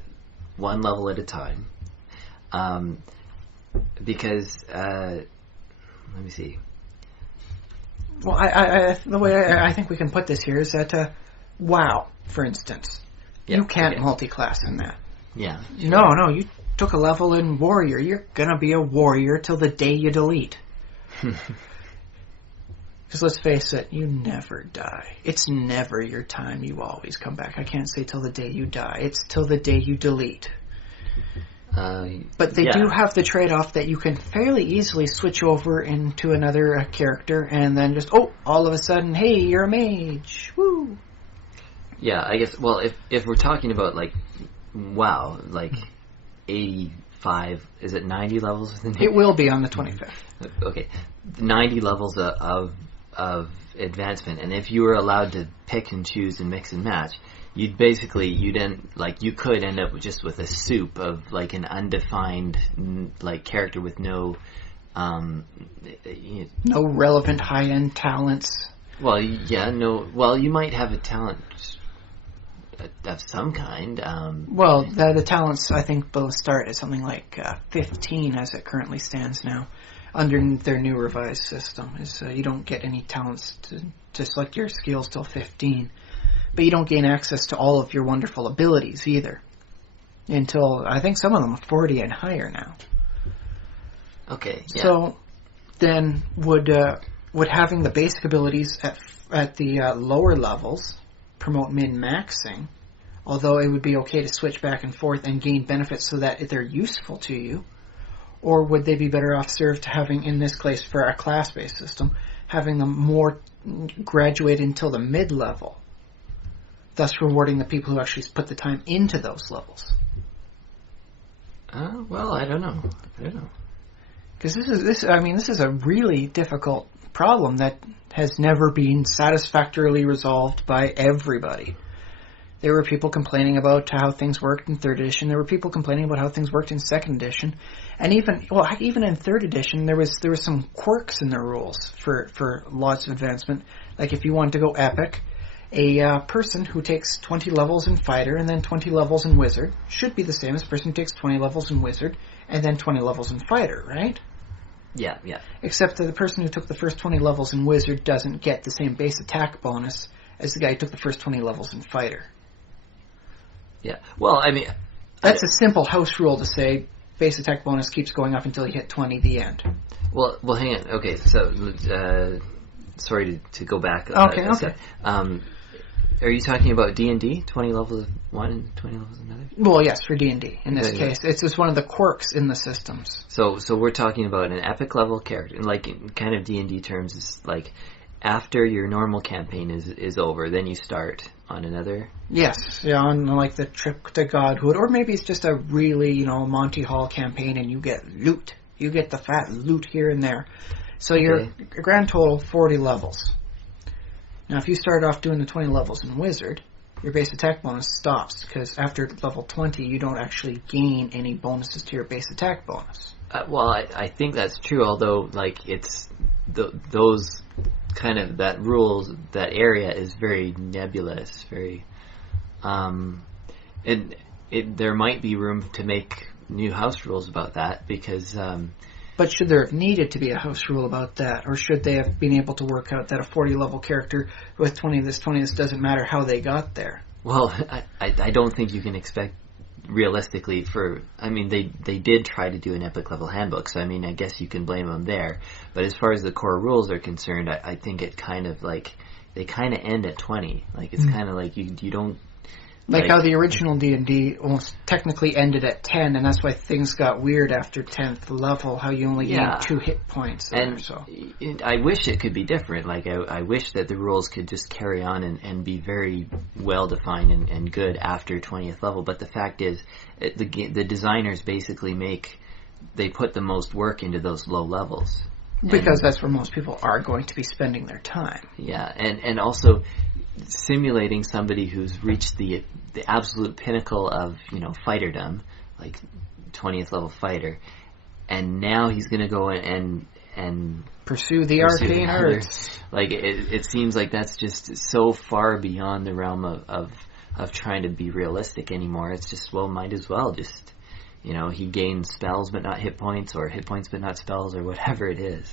1 level at a time. Because, let me see. Well, the way I think we can put this here is that, WoW, for instance, you can't multi-class in that. Yeah. No, you took a level in warrior. You're gonna be a warrior till the day you delete. Because let's face it, you never die. It's never your time. You always come back. I can't say till the day you die. It's till the day you delete. But they do have the trade-off that you can fairly easily switch over into another character and then just, all of a sudden, hey, you're a mage. Woo! Yeah, I guess, well, if we're talking about, like, WoW, like, 85, is it 90 levels within here? It will be on the 25th. Okay. 90 levels of advancement, and if you were allowed to pick and choose and mix and match, you could end up just with a soup of, like, an undefined, like, character with no relevant high-end talents. Well, yeah, no. Well, you might have a talent. of some kind. Well, the talents, I think, both start at something like 15 as it currently stands now. Under their new revised system, is you don't get any talents to select your skills till 15. But you don't gain access to all of your wonderful abilities either. Until, I think some of them are 40 and higher now. Okay, yeah. So, then would having the basic abilities at the lower levels promote min-maxing, although it would be okay to switch back and forth and gain benefits so that they're useful to you? Or would they be better off served having, in this case for a class-based system, having them more graduate until the mid-level, thus rewarding the people who actually put the time into those levels? Well, I don't know. Because this is a really difficult problem that has never been satisfactorily resolved by everybody. There were people complaining about how things worked in 3rd edition. There were people complaining about how things worked in 2nd edition. And even in 3rd edition, there was some quirks in the rules for lots of advancement. Like if you wanted to go epic, a person who takes 20 levels in fighter and then 20 levels in wizard should be the same as a person who takes 20 levels in wizard and then 20 levels in fighter, right? Yeah. Except that the person who took the first 20 levels in wizard doesn't get the same base attack bonus as the guy who took the first 20 levels in fighter. Yeah. Well, I mean, that's a simple house rule to say base attack bonus keeps going up until you hit 20, the end. Well, hang on. Okay, so sorry to go back. Okay. Are you talking about D&D? 20 levels of one and 20 levels of another? Well, yes, for D&D. In this case, it's just one of the quirks in the systems. So we're talking about an epic level character, and like in kind of D&D terms, is like after your normal campaign is over, then you start on another. Yes, yeah, on like the trip to Godhood, or maybe it's just a really Monty Hall campaign, and you get loot. You get the fat loot here and there. So your grand total 40 levels. Now, if you start off doing the 20 levels in Wizard, your base attack bonus stops, because after level 20, you don't actually gain any bonuses to your base attack bonus. Well, I think that's true, although, like, it's those kind of, that rules, that area is very nebulous, very, there might be room to make new house rules about that, because, But should there have needed to be a house rule about that? Or should they have been able to work out that a 40-level character with 20 of this, 20 of this, doesn't matter how they got there? Well, I don't think you can expect realistically they did try to do an epic level handbook, so I guess you can blame them there. But as far as the core rules are concerned, I think it kind of like, they kind of end at 20. Like, it's kind of like you don't... Like how the original D&D almost technically ended at 10, and that's why things got weird after 10th level, how you only gained 2 hit points there. And so. I wish it could be different. Like, I wish that the rules could just carry on and be very well-defined and good after 20th level, but the fact is, the designers basically they put the most work into those low levels. Because that's where most people are going to be spending their time. Yeah, and also simulating somebody who's reached the absolute pinnacle of fighterdom, like 20th level fighter, and now he's going to go and pursue the arcane arts. Like it seems like that's just so far beyond the realm of trying to be realistic anymore. It's just, well, might as well just he gains spells but not hit points, or hit points but not spells, or whatever it is.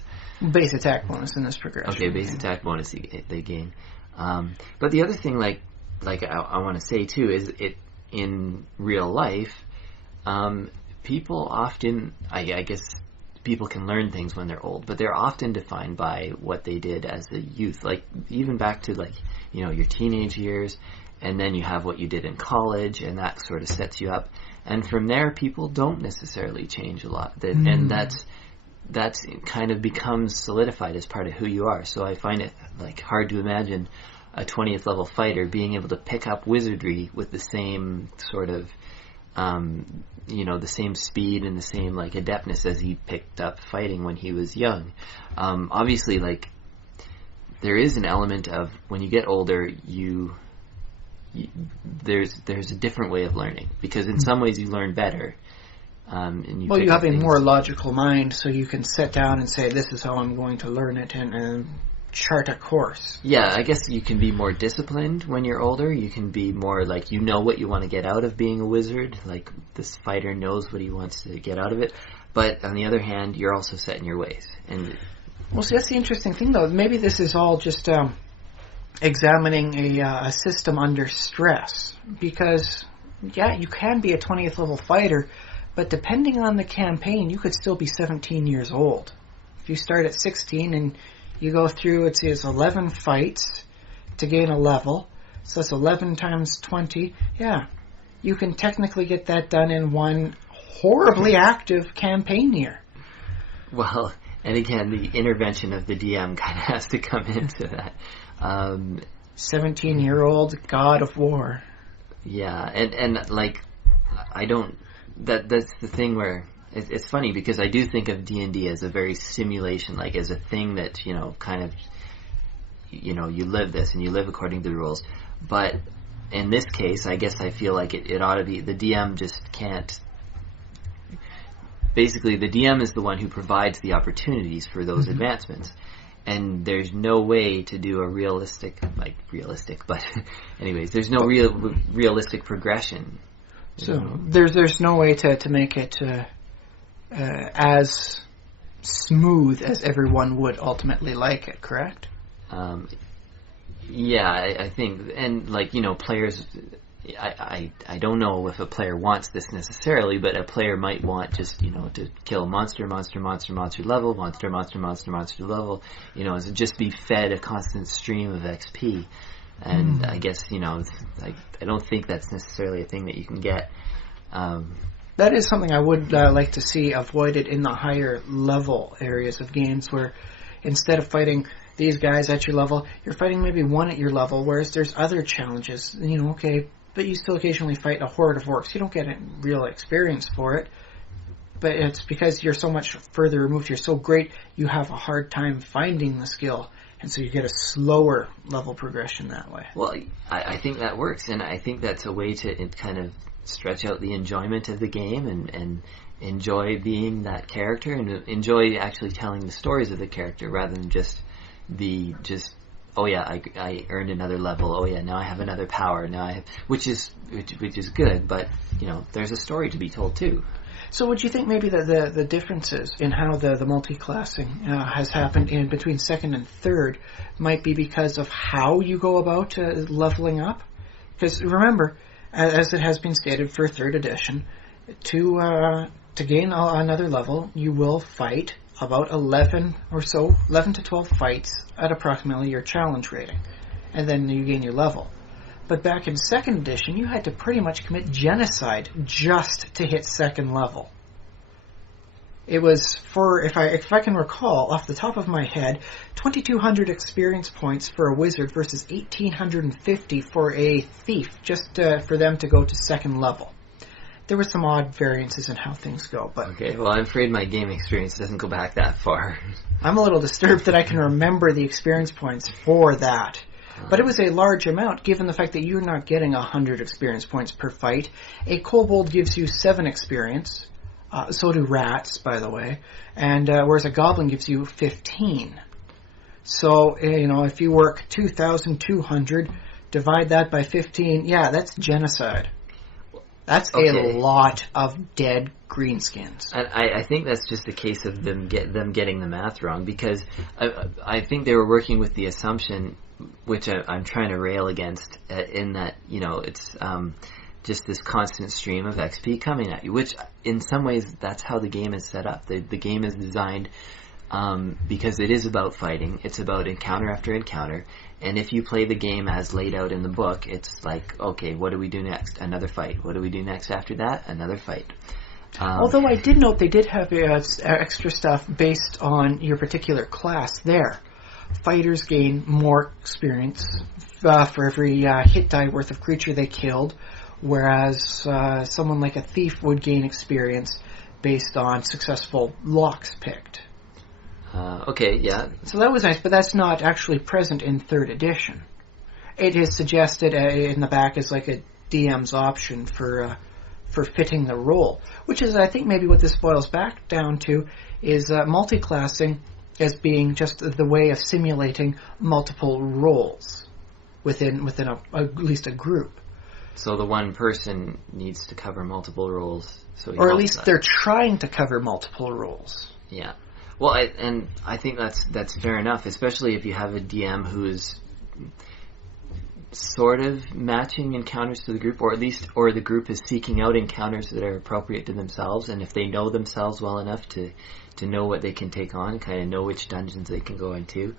Base attack bonus in this progression. Okay, base attack bonus they gain. But the other thing, like I want to say too, is it in real life, people often, I guess, people can learn things when they're old, but they're often defined by what they did as a youth. Like even back to your teenage years, and then you have what you did in college, and that sort of sets you up. And from there, people don't necessarily change a lot, and that's kind of becomes solidified as part of who you are. So I find it hard to imagine a 20th level fighter being able to pick up wizardry with the same sort of the same speed and the same adeptness as he picked up fighting when he was young. Obviously, there is an element of when you get older, there's a different way of learning, because in some ways you learn better. And you have a more logical mind, so you can sit down and say, this is how I'm going to learn it, and chart a course. Yeah, I guess you can be more disciplined when you're older. You can be more like, you know what you want to get out of being a wizard. Like, this fighter knows what he wants to get out of it. But on the other hand, you're also set in your ways. And well, see, that's the interesting thing, though. Maybe this is all just examining a system under stress. Because, yeah, you can be a 20th level fighter, but depending on the campaign, you could still be 17 years old. If you start at 16 and you go through, it's 11 fights to gain a level. So that's 11 times 20. Yeah, you can technically get that done in one horribly active campaign year. Well, and again, the intervention of the DM kind of has to come into that. 17-year-old god of war. Yeah, and like, I don't... That's the thing where... It's funny because I do think of D&D as a very simulation, like as a thing that, kind of, you live this and you live according to the rules. But in this case, I guess I feel like it ought to be, the DM just can't, basically the DM is the one who provides the opportunities for those advancements. And there's no way to do a realistic, but anyways, there's no realistic progression. So there's no way to make it as smooth as everyone would ultimately like it, correct? Yeah, I think, and players, I don't know if a player wants this necessarily, but a player might want just, to kill monster level, monster level, and just be fed a constant stream of XP. And I guess, I don't think that's necessarily a thing that you can get. That is something I would like to see avoided in the higher level areas of games, where instead of fighting these guys at your level, you're fighting maybe one at your level, whereas there's other challenges. Okay, but you still occasionally fight a horde of orcs. You don't get real experience for it, but it's because you're so much further removed. You're so great, you have a hard time finding the skill, and so you get a slower level progression that way. Well, I think that works, and I think that's a way to kind of stretch out the enjoyment of the game and enjoy being that character and enjoy actually telling the stories of the character rather than oh yeah, I earned another level, oh yeah, now I have another power, which is good, but there's a story to be told too. So would you think maybe that the differences in how the multi-classing has happened in between second and third might be because of how you go about leveling up? Because remember, as it has been stated for 3rd edition, to gain another level, you will fight about 11 to 12 fights at approximately your challenge rating, and then you gain your level. But back in 2nd edition, you had to pretty much commit genocide just to hit 2nd level. It was if I can recall off the top of my head, 2,200 experience points for a wizard versus 1,850 for a thief, just for them to go to 2nd level. There were some odd variances in how things go, but okay. Well, I'm afraid my game experience doesn't go back that far. I'm a little disturbed that I can remember the experience points for that. But it was a large amount, given the fact that you're not getting 100 experience points per fight. A kobold gives you 7 experience. So do rats, by the way. And whereas a goblin gives you 15. So, if you work 2,200, divide that by 15, yeah, that's genocide. That's a lot of dead greenskins. And I think that's just a case of them getting the math wrong, because I think they were working with the assumption, which I'm trying to rail against, in that, it's just this constant stream of XP coming at you, which in some ways that's how the game is set up. The game is designed because it is about fighting. It's about encounter after encounter. And if you play the game as laid out in the book, it's like, okay, what do we do next? Another fight. What do we do next after that? Another fight. Although I did note they did have extra stuff based on your particular class there. Fighters gain more experience for every hit die worth of creature they killed, whereas someone like a thief would gain experience based on successful locks picked. Okay, yeah. So that was nice, but that's not actually present in 3rd edition. It is suggested in the back as like a DM's option for fitting the role, which is, I think, maybe what this boils back down to is multi-classing as being just the way of simulating multiple roles within at least a group. So the one person needs to cover multiple roles. Or at least they're trying to cover multiple roles. Yeah. Well, I think that's fair enough, especially if you have a DM who is sort of matching encounters to the group, or the group is seeking out encounters that are appropriate to themselves, and if they know themselves well enough to know what they can take on, kind of know which dungeons they can go into,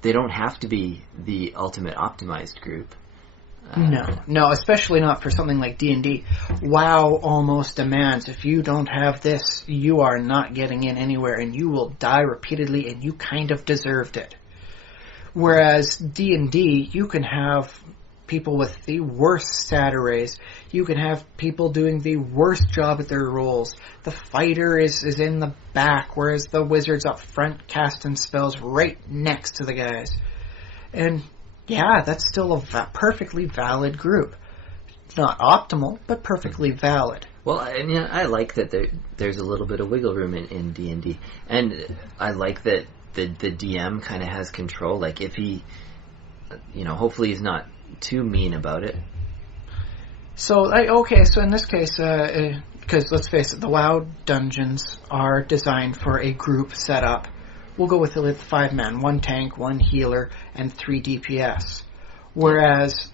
they don't have to be the ultimate optimized group. No, especially not for something like D&D. WoW almost demands, if you don't have this, you are not getting in anywhere, and you will die repeatedly, and you kind of deserved it. Whereas D&D, you can have people with the worst stat arrays. You can have people doing the worst job at their roles. The fighter is in the back, whereas the wizard's up front casting spells right next to the guys. And yeah, that's still a perfectly valid group. Not optimal, but perfectly valid. Well, I like that there's a little bit of wiggle room in D&D. And I like that the DM kind of has control. Like, if he, hopefully he's not too mean about it. So in this case, because let's face it, the WoW dungeons are designed for a group setup. We'll go with the 5-man, 1 tank, 1 healer, and 3 DPS. Whereas,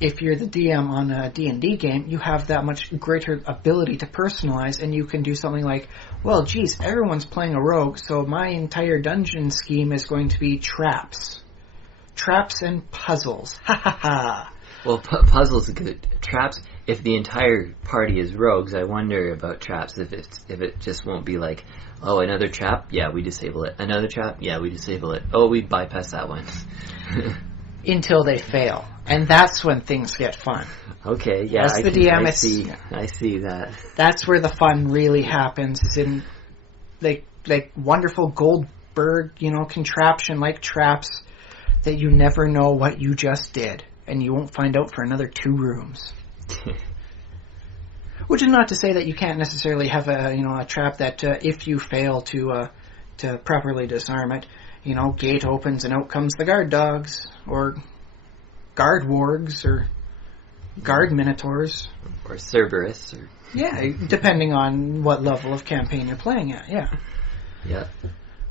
if you're the DM on a D&D game, you have that much greater ability to personalize, and you can do something like, well, geez, everyone's playing a rogue, so my entire dungeon scheme is going to be traps. Traps and puzzles. Ha ha ha. Well, puzzles are good. Traps, if the entire party is rogues, I wonder about traps, if it just won't be like, oh, another trap? Yeah, we disable it. Another trap? Yeah, we disable it. Oh, we bypass that one. Until they fail. And that's when things get fun. Okay, yeah, I see that. That's where the fun really happens, is in like wonderful Goldberg, contraption like traps that you never know what you just did, and you won't find out for another 2 rooms. Which is not to say that you can't necessarily have a trap that if you fail to properly disarm it, gate opens and out comes the guard dogs, or guard wargs, or guard minotaurs, or Cerberus, or depending on what level of campaign you're playing at. Yeah.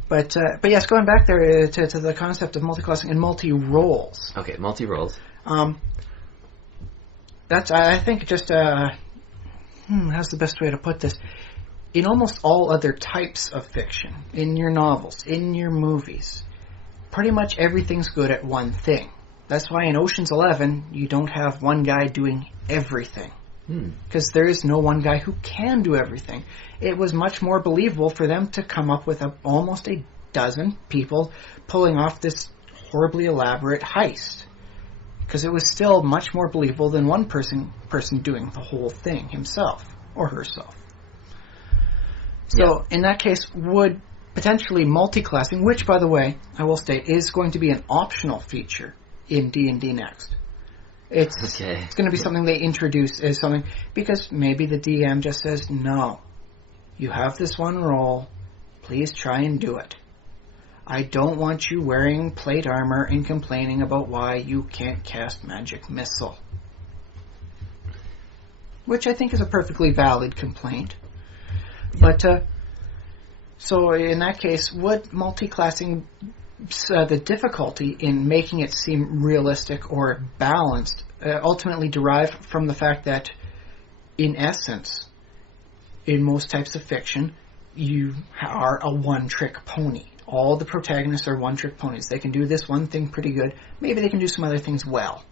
But yes, going back there to the concept of multi-classing and multi-roles. Okay, multi-roles. That's, I think, just how's the best way to put this? In almost all other types of fiction, in your novels, in your movies, pretty much everything's good at one thing. That's why in Ocean's 11, you don't have one guy doing everything. Because there is no one guy who can do everything. It was much more believable for them to come up with almost a dozen people pulling off this horribly elaborate heist. Because it was still much more believable than one person doing the whole thing himself or herself. So in that case, would potentially multi-classing, which, by the way, I will state, is going to be an optional feature in D&D Next. It's going to be something they introduce as something, because maybe the DM just says, no, you have this one role, please try and do it. I don't want you wearing plate armor and complaining about why you can't cast magic missile. Which I think is a perfectly valid complaint. But, so in that case, would multi-classing, the difficulty in making it seem realistic or balanced, ultimately derive from the fact that, in essence, in most types of fiction, you are a one-trick pony. All the protagonists are one-trick ponies. They can do this one thing pretty good. Maybe they can do some other things well.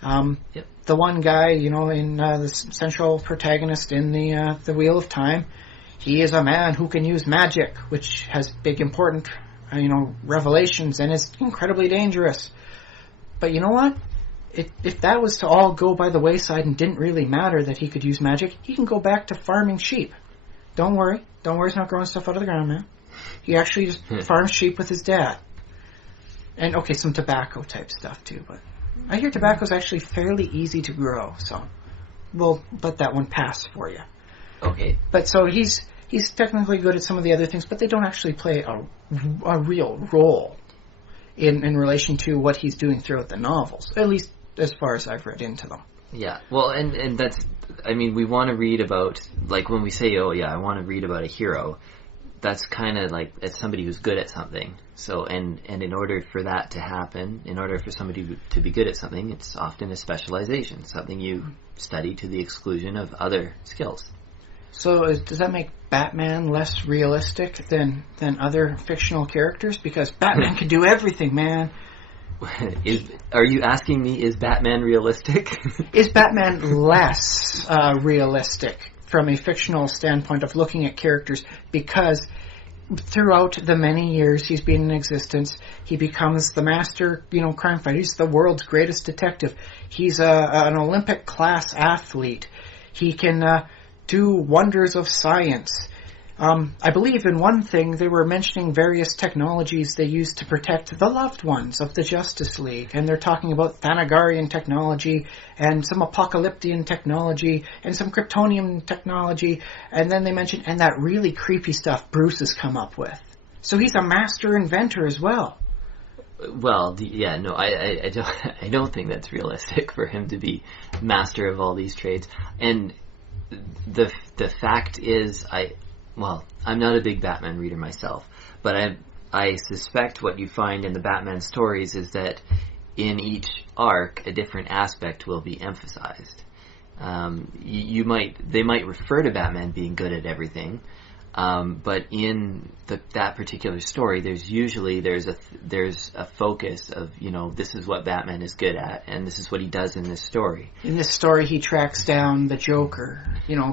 The one guy, in the central protagonist in the Wheel of Time, he is a man who can use magic, which has big important, revelations and is incredibly dangerous. But you know what? If that was to all go by the wayside and didn't really matter that he could use magic, he can go back to farming sheep. Don't worry. He's not growing stuff out of the ground, man. He actually just farms sheep with his dad. And, okay, some tobacco type stuff too, but I hear tobacco's actually fairly easy to grow, so we'll let that one pass for you. Okay. But so he's he's technically good at some of the other things, but they don't actually play a real role in relation to what he's doing throughout the novels, at least as far as I've read into them. Yeah, well, and that's, I mean, we want to read about, like, when we say, oh, yeah, I want to read about a hero, that's kind of like, it's somebody who's good at something. So, and in order for that to happen, in order for somebody to be good at something, it's often a specialization, something you study to the exclusion of other skills. So does that make Batman less realistic than other fictional characters? Because Batman can do everything, man. Are you asking me, is Batman realistic? Is Batman less realistic from a fictional standpoint of looking at characters? Because throughout the many years he's been in existence, he becomes the master, crime fighter. He's the world's greatest detective. He's an Olympic class athlete. He can do wonders of science. I believe in one thing they were mentioning various technologies they use to protect the loved ones of the Justice League, and they're talking about Thanagarian technology and some apocalyptian technology and some Kryptonian technology, and then they mentioned and that really creepy stuff Bruce has come up with. So he's a master inventor as well. Well, yeah, no, I don't think that's realistic for him to be master of all these trades. And the fact is, I'm not a big Batman reader myself, but I suspect what you find in the Batman stories is that in each arc, a different aspect will be emphasized. They might refer to Batman being good at everything, but in that particular story, there's a focus of, this is what Batman is good at, and this is what he does in this story. In this story, he tracks down the Joker,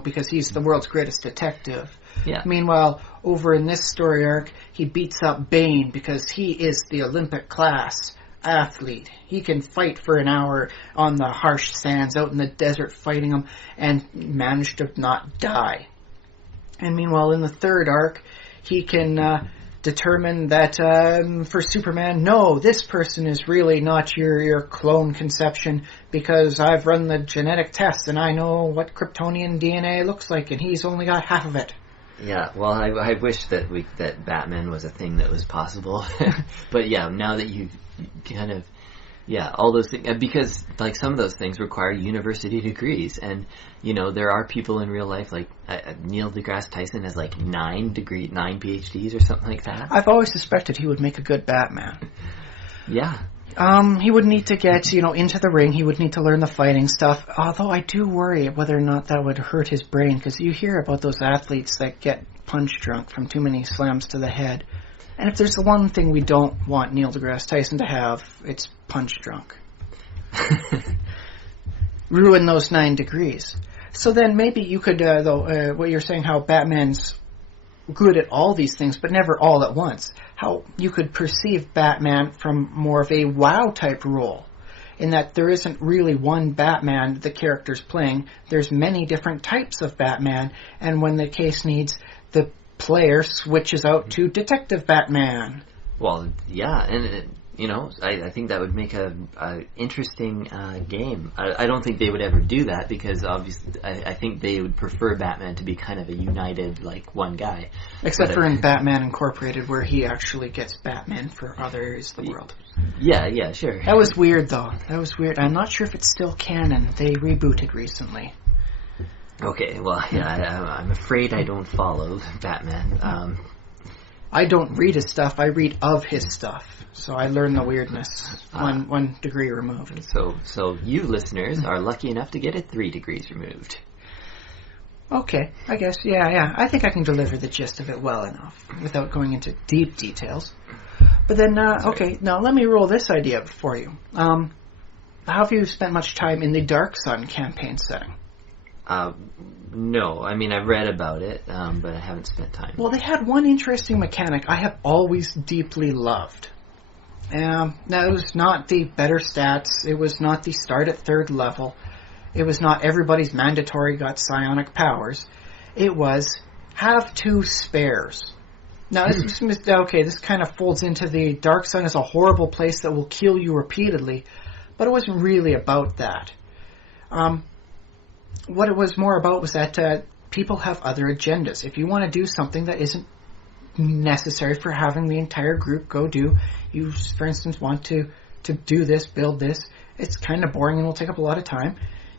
because he's the world's greatest detective. Yeah. Meanwhile, over in this story arc, he beats up Bane because he is the Olympic class athlete. He can fight for an hour on the harsh sands out in the desert fighting him and manage to not die. And meanwhile, in the third arc, he can determine that for Superman, no, this person is really not your clone conception because I've run the genetic test and I know what Kryptonian DNA looks like and he's only got half of it. Yeah, well, I wish that Batman was a thing that was possible. But yeah, now that you kind of, all those things, because like some of those things require university degrees, and there are people in real life like Neil deGrasse Tyson has like 9 PhDs or something like that. I've always suspected he would make a good Batman. Yeah. He would need to get, into the ring. He would need to learn the fighting stuff. Although I do worry whether or not that would hurt his brain, because you hear about those athletes that get punch drunk from too many slams to the head. And if there's the one thing we don't want Neil deGrasse Tyson to have, it's punch drunk. Ruin those 9 degrees. So then maybe you could, what you're saying, how Batman's good at all these things, but never all at once. How you could perceive Batman from more of a WoW-type role, in that there isn't really one Batman the character's playing. There's many different types of Batman, and when the case needs, the player switches out to Detective Batman. Well, yeah, and I think that would make a interesting game. I don't think they would ever do that because obviously I think they would prefer Batman to be kind of a united, like, one guy. Except for in Batman Incorporated, where he actually gets Batman for other areas of the world. Yeah, sure. That was weird, though. That was weird. I'm not sure if it's still canon. They rebooted recently. Okay, well, yeah, I'm afraid I don't follow Batman. I don't read his stuff. I read of his stuff. So I learn the weirdness one degree removed. So you listeners are lucky enough to get it 3 degrees removed. Okay, I guess, yeah. I think I can deliver the gist of it well enough without going into deep details. But then, okay, now let me roll this idea up for you. Have you spent much time in the Dark Sun campaign setting? No, I mean, I've read about it, but I haven't spent time. Well, they had one interesting mechanic I have always deeply loved. Now, it was not the better stats. It was not the start at 3rd level. It was not everybody's mandatory got psionic powers. It was have 2 spares. Now, this kind of folds into the Dark Sun is a horrible place that will kill you repeatedly, but it wasn't really about that. What it was more about was that people have other agendas. If you want to do something that isn't necessary for having the entire group go do, you, for instance, want to do this, build this, it's kind of boring and will take up a lot of time,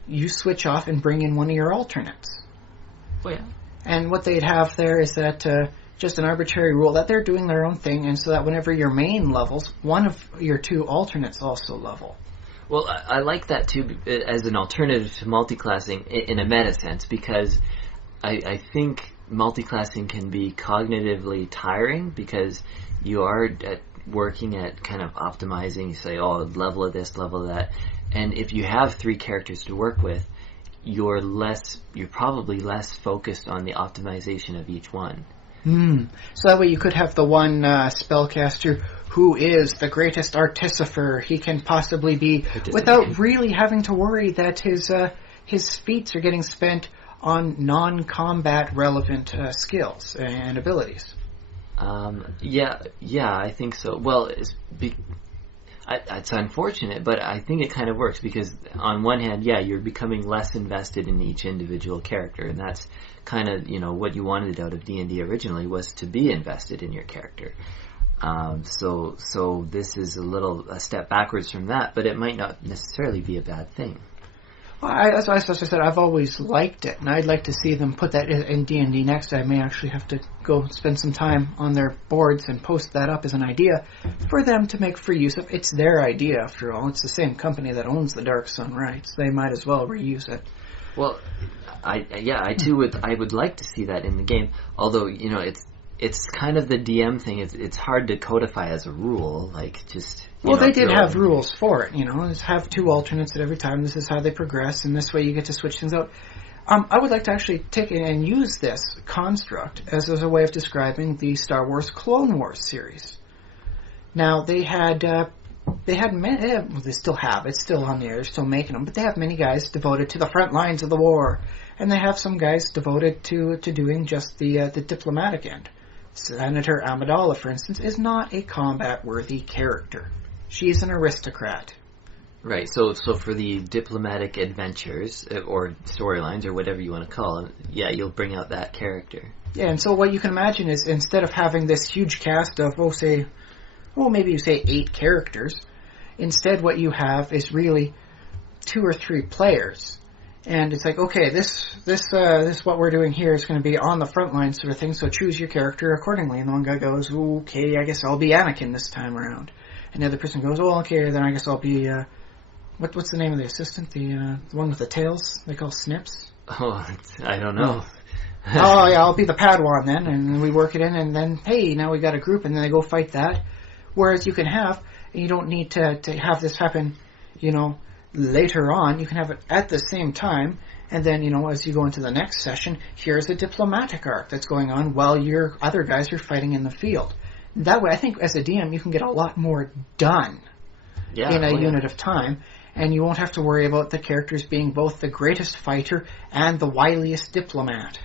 you switch off and bring in one of your alternates. Oh, yeah. And what they'd have there is that just an arbitrary rule that they're doing their own thing, and so that whenever your main levels, one of your two alternates also level. Well, I like that too as an alternative to multiclassing in a meta sense, because I think multiclassing can be cognitively tiring because you are working at kind of optimizing. You say, oh, level of this, level of that. And if you have 3 characters to work with, you're probably less focused on the optimization of each one. So that way you could have the one spellcaster who is the greatest artificer he can possibly be, without really having to worry that his feats are getting spent on non-combat relevant skills and abilities. Yeah, I think so. Well, it's unfortunate, but I think it kind of works because on one hand, yeah, you're becoming less invested in each individual character, and that's kind of, what you wanted out of D&D originally was to be invested in your character. So this is a step backwards from that, but it might not necessarily be a bad thing. Well, as I said, I've always liked it, and I'd like to see them put that in D&D next. I may actually have to go spend some time on their boards and post that up as an idea for them to make free use of. It's their idea, after all. It's the same company that owns the Dark Sun rights. They might as well reuse it. Well, I too would like to see that in the game. Although, it's kind of the DM thing. It's hard to codify as a rule, like just. Well, they did have rules for it, Just have 2 alternates at every time. This is how they progress, and this way you get to switch things out. I would like to actually take it and use this construct as a way of describing the Star Wars Clone Wars series. Now, they had many, well, they still have, it's still on the air, they're still making them, but they have many guys devoted to the front lines of the war, and they have some guys devoted to doing just the diplomatic end. Senator Amidala, for instance, is not a combat-worthy character. She's an aristocrat. Right, so for the diplomatic adventures, or storylines, or whatever you want to call them, yeah, you'll bring out that character. Yeah, and so what you can imagine is, instead of having this huge cast of, maybe you say 8 characters, instead what you have is really 2 or 3 players. And it's like, okay, this what we're doing here is going to be on the front line sort of thing, so choose your character accordingly. And the one guy goes, okay, I guess I'll be Anakin this time around. And the other person goes, oh, okay, then I guess I'll be, what's the name of the assistant? The one with the tails they call Snips? Oh, I don't know. Oh, yeah, I'll be the Padawan then, and we work it in, and then, hey, now we got a group, and then they go fight that. Whereas you can have, you don't need to have this happen, later on. You can have it at the same time, and then, as you go into the next session, here's a diplomatic arc that's going on while your other guys are fighting in the field. That way, I think, as a DM, you can get a lot more done in a unit of time, and you won't have to worry about the characters being both the greatest fighter and the wiliest diplomat.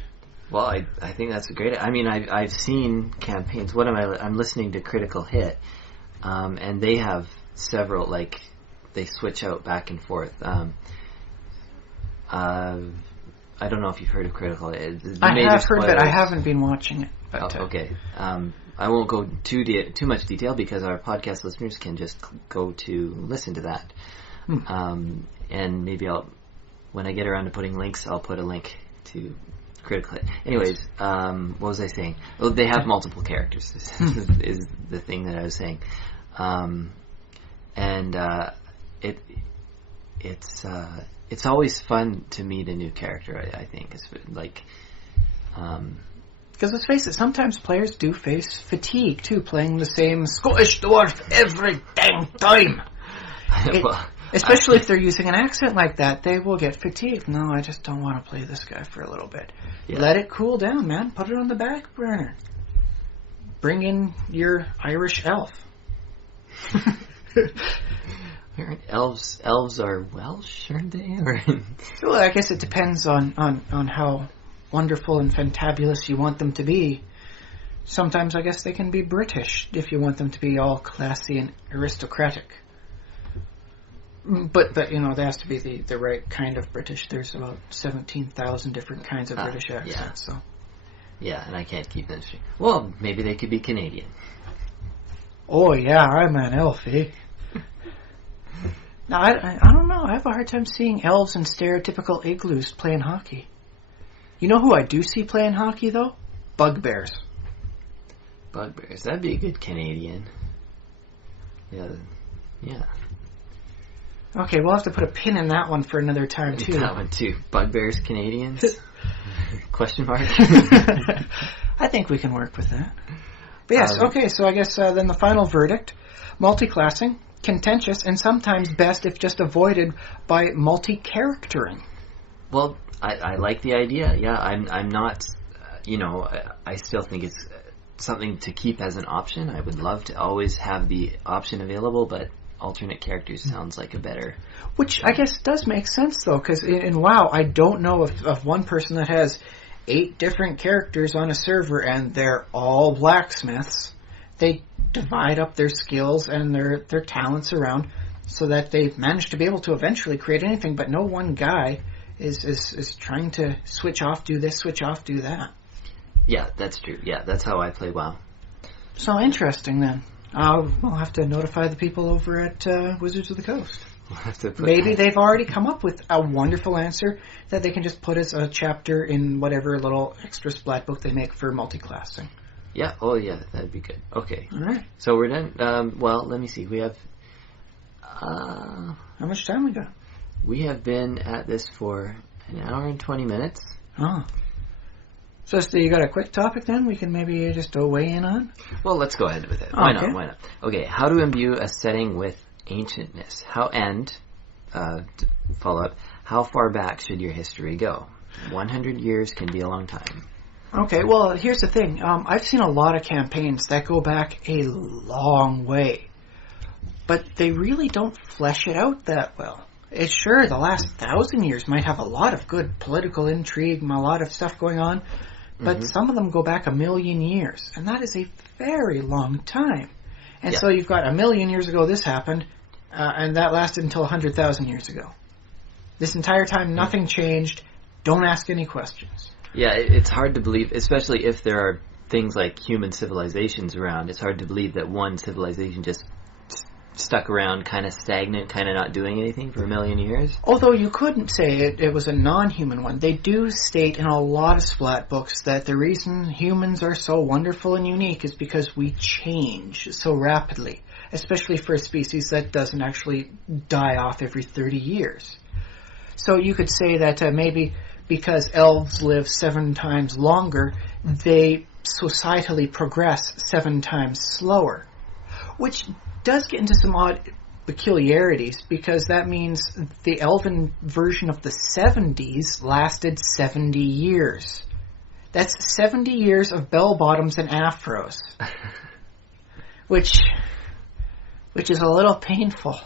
Well, I think that's a great... I mean, I've seen campaigns. I'm listening to Critical Hit, and they have several, they switch out back and forth. I don't know if you've heard of Critical Hit. I have heard of it. I haven't been watching it. But, okay. I won't go too much detail because our podcast listeners can just go to listen to that. And maybe when I get around to putting links, I'll put a link to Critical Hit. Anyways, what was I saying? Well, they have multiple characters. Is the thing that I was saying. It's always fun to meet a new character. I think it's like. Because let's face it, sometimes players do face fatigue, too, playing the same Scottish dwarf every damn time. Especially if they're using an accent like that, they will get fatigued. No, I just don't want to play this guy for a little bit. Yeah. Let it cool down, man. Put it on the back burner. Bring in your Irish elf. Elves are Welsh, aren't they? Well, I guess it depends on how wonderful and fantabulous you want them to be. Sometimes I guess they can be British if you want them to be all classy and aristocratic. But there has to be the right kind of British. There's about 17,000 different kinds of British accents. So. Yeah, and I can't keep them straight. Well, maybe they could be Canadian. Oh, yeah, I'm an elf, eh? Now, I don't know. I have a hard time seeing elves in stereotypical igloos playing hockey. You know who I do see playing hockey, though? Bugbears. Bugbears. That'd be a good Canadian. Yeah. Okay, we'll have to put a pin in that one for another time, too. That one, too. Bugbears, Canadians? Question mark? I think we can work with that. But yes, okay, so I guess then the final verdict. Multiclassing, contentious, and sometimes best if just avoided by multi-charactering. Well, I like the idea. Yeah, I'm not, I still think it's something to keep as an option. I would love to always have the option available, but alternate characters sounds like a better... Which I guess does make sense, though, because in WoW, I don't know of one person that has 8 different characters on a server and they're all blacksmiths. They divide up their skills and their talents around so that they've managed to be able to eventually create anything, but no one guy is trying to switch off, do this, switch off, do that. Yeah, that's true. Yeah, that's how I play WoW. So interesting, then. We'll have to notify the people over at Wizards of the Coast. We'll have to Maybe they've already come up with a wonderful answer that they can just put as a chapter in whatever little extra splat book they make for multi-classing. Yeah, oh yeah, that'd be good. Okay. All right. So we're done. Well, let me see. We have... How much time we got? We have been at this for an hour and 20 minutes. Oh. So you got a quick topic then we can maybe just weigh in on? Well, let's go ahead with it. Why not? Okay, how to imbue a setting with ancientness. Follow up, how far back should your history go? 100 years can be a long time. Okay, well, here's the thing. I've seen a lot of campaigns that go back a long way, but they really don't flesh it out that well. It's sure, the last 1,000 years might have a lot of good political intrigue and a lot of stuff going on, but some of them go back 1,000,000 years, and that is a very long time. And so you've got 1,000,000 years ago this happened, and that lasted until 100,000 years ago. This entire time, nothing changed. Don't ask any questions. Yeah, it's hard to believe, especially if there are things like human civilizations around. It's hard to believe that one civilization just stuck around kind of stagnant, kind of not doing anything for 1,000,000 years. Although you couldn't say it was a non-human one. They do state in a lot of splat books that the reason humans are so wonderful and unique is because we change so rapidly, especially for a species that doesn't actually die off every 30 years. So you could say that maybe because elves live 7 times longer, they societally progress 7 times slower, which does get into some odd peculiarities, because that means the elven version of the 70s lasted 70 years. That's 70 years of bell-bottoms and afros, which is a little painful.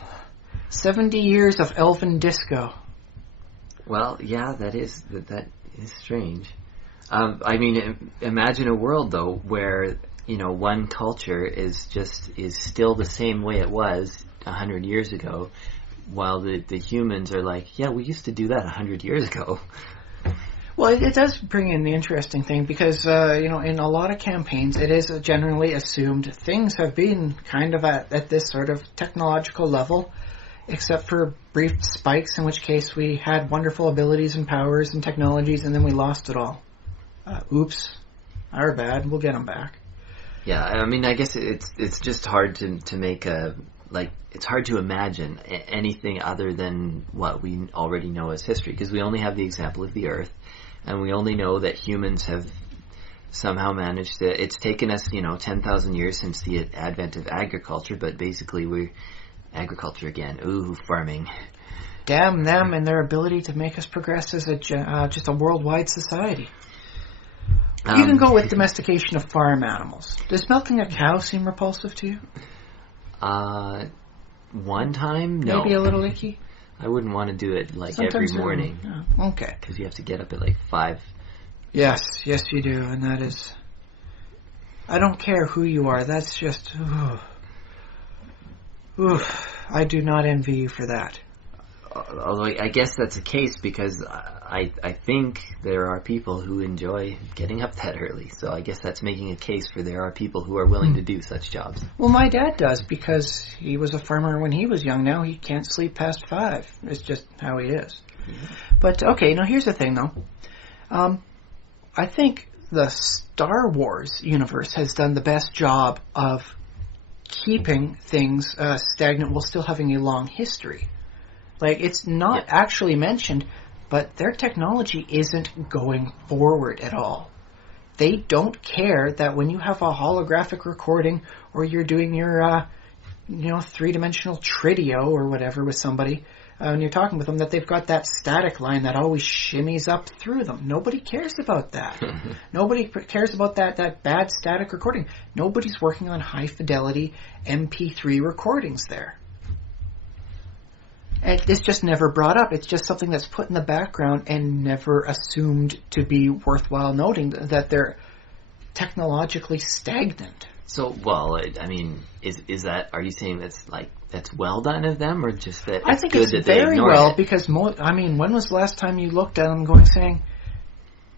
70 years of elven disco. Well, yeah, that is strange. I mean, imagine a world though where one culture is still the same way it was 100 years ago, while the humans are like, yeah, we used to do that 100 years ago. Well, it does bring in the interesting thing because, in a lot of campaigns, it is generally assumed things have been kind of at this sort of technological level, except for brief spikes, in which case we had wonderful abilities and powers and technologies, and then we lost it all. Oops. Our bad. We'll get them back. Yeah, I mean, I guess it's just hard to make it's hard to imagine anything other than what we already know as history, because we only have the example of the Earth, and we only know that humans have somehow managed to... It's taken us, 10,000 years since the advent of agriculture, but basically agriculture again. Ooh, farming. Damn them and their ability to make us progress as just a worldwide society. You can go with domestication of farm animals. Does milking a cow seem repulsive to you? One time, no. Maybe a little icky? I wouldn't want to do it Sometimes every morning. Oh, okay. Because you have to get up at 5. Yes you do, and that is... I don't care who you are, that's just... I do not envy you for that. although I guess that's a case because I think there are people who enjoy getting up that early. So I guess that's making a case for there are people who are willing to do such jobs. Well, my dad does because he was a farmer when he was young. Now he can't sleep past 5. It's just how he is. Yeah. But, okay, now here's the thing, though. I think the Star Wars universe has done the best job of keeping things stagnant while still having a long history. Like, it's not actually mentioned, but their technology isn't going forward at all. They don't care that when you have a holographic recording or you're doing your, three-dimensional Tridio or whatever with somebody, when you're talking with them, that they've got that static line that always shimmies up through them. Nobody cares about that. Nobody cares about that bad static recording. Nobody's working on high-fidelity MP3 recordings there. And it's just never brought up. It's just something that's put in the background and never assumed to be worthwhile noting that they're technologically stagnant. So, well, I mean, is that, are you saying that's well done of them, or just that I think it's very well, because, when was the last time you looked at them saying,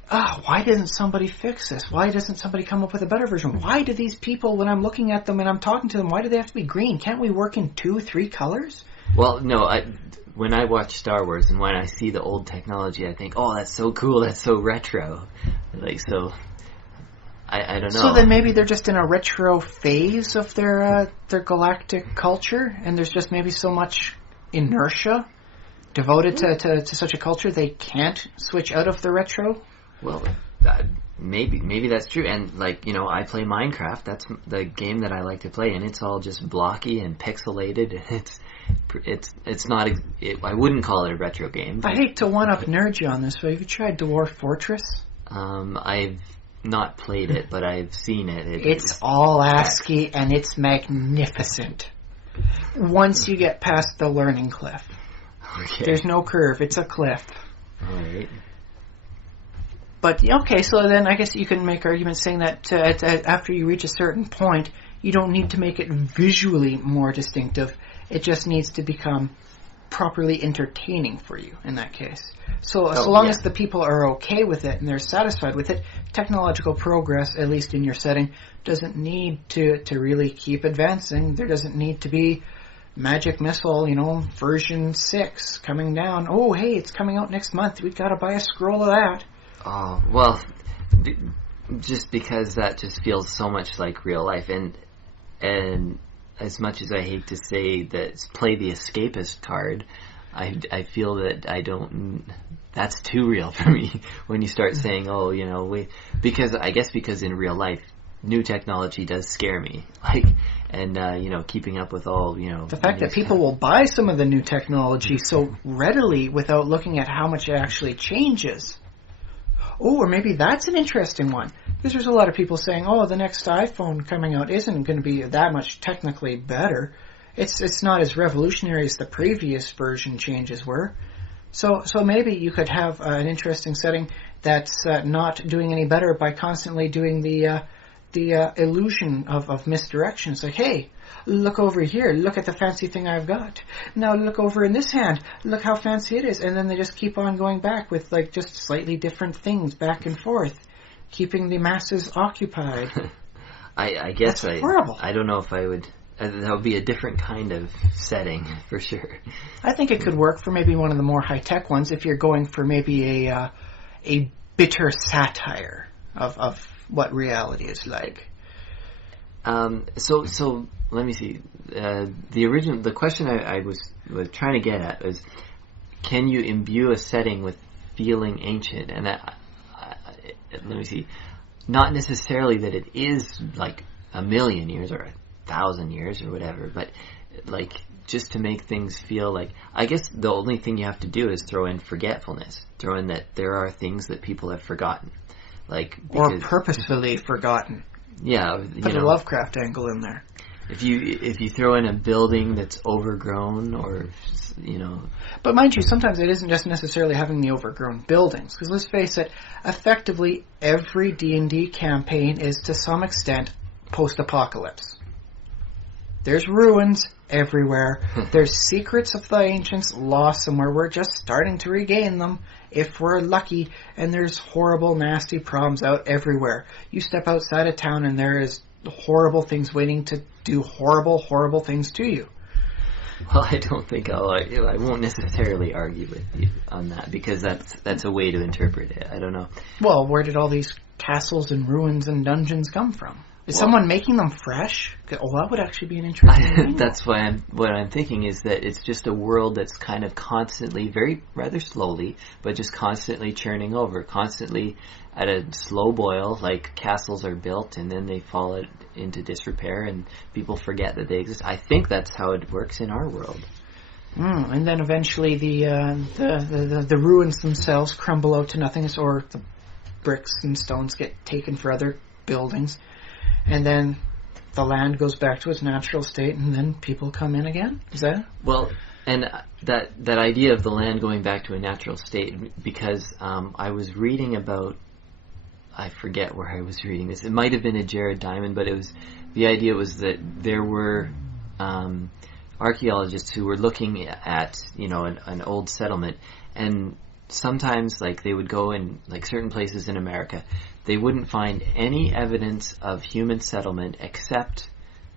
why didn't somebody fix this? Why doesn't somebody come up with a better version? Why do these people, when I'm looking at them and I'm talking to them, why do they have to be green? Can't we work in 2, 3 colors? Well, no, when I watch Star Wars and when I see the old technology, I think, oh, that's so cool, that's so retro. I don't know. So then maybe they're just in a retro phase of their galactic culture, and there's just maybe so much inertia devoted to such a culture they can't switch out of the retro. Well, maybe that's true. And I play Minecraft. That's the game that I like to play, and it's all just blocky and pixelated. It's not. I wouldn't call it a retro game. I hate to one-up nerd you on this, but have you tried Dwarf Fortress? I've not played it, but I've seen it. It's all ASCII, and it's magnificent. Once you get past the learning cliff. Okay. There's no curve, it's a cliff. Alright. But, okay, so then I guess you can make arguments saying that after you reach a certain point, you don't need to make it visually more distinctive. It just needs to become properly entertaining for you in that case. So long as the people are okay with it and they're satisfied with it, technological progress, at least in your setting, doesn't need to really keep advancing. There doesn't need to be Magic Missile, version 6 coming down. Oh, hey, it's coming out next month. We've got to buy a scroll of that. Oh, well, just because that just feels so much like real life. And as much as I hate to say that play the escapist card, I feel that that's too real for me when you start saying, because in real life, new technology does scare me. Keeping up with all, the fact that people will buy some of the new technology so readily without looking at how much it actually changes. Oh, or maybe that's an interesting one. Because there's a lot of people saying, the next iPhone coming out isn't going to be that much technically better. It's not as revolutionary as the previous version changes were. So maybe you could have an interesting setting that's not doing any better by constantly doing the illusion of misdirection. It's like, hey, look over here. Look at the fancy thing I've got. Now look over in this hand. Look how fancy it is. And then they just keep on going back with just slightly different things back and forth, keeping the masses occupied. I guess that's horrible. I don't know if I would. That would be a different kind of setting, for sure. I think it could work for maybe one of the more high-tech ones if you're going for maybe a bitter satire of what reality is like. So let me see. The question I was trying to get at was, can you imbue a setting with feeling ancient? And let me see. Not necessarily that it is like 1,000,000 years or 1,000 years or whatever, but just to make things feel like, I guess the only thing you have to do is throw in forgetfulness, throw in that there are things that people have forgotten, or purposefully forgotten. Yeah, put a Lovecraft angle in there. If you throw in a building that's overgrown, or But mind you, sometimes it isn't just necessarily having the overgrown buildings, because let's face it, effectively every D&D campaign is to some extent post-apocalypse. There's ruins everywhere. There's secrets of the ancients lost somewhere. We're just starting to regain them if we're lucky. And there's horrible, nasty problems out everywhere. You step outside of town and there is horrible things waiting to do horrible, horrible things to you. Well, I don't think I won't necessarily argue with you on that, because that's a way to interpret it. I don't know. Well, where did all these castles and ruins and dungeons come from? Is someone making them fresh? Oh, that would actually be an interesting That's why what I'm thinking is that it's just a world that's kind of constantly, rather slowly, but just constantly churning over, constantly at a slow boil. Like castles are built and then they fall into disrepair and people forget that they exist. I think that's how it works in our world. And then eventually the ruins themselves crumble out to nothingness, or the bricks and stones get taken for other buildings. And then the land goes back to its natural state, and then people come in again? Is that it? Well, and that idea of the land going back to a natural state, because I was reading about, I forget where I was reading this. It might have been a Jared Diamond, but the idea was that there were archaeologists who were looking at, an old settlement, and sometimes, like, they would go in, like, certain places in America, they wouldn't find any evidence of human settlement except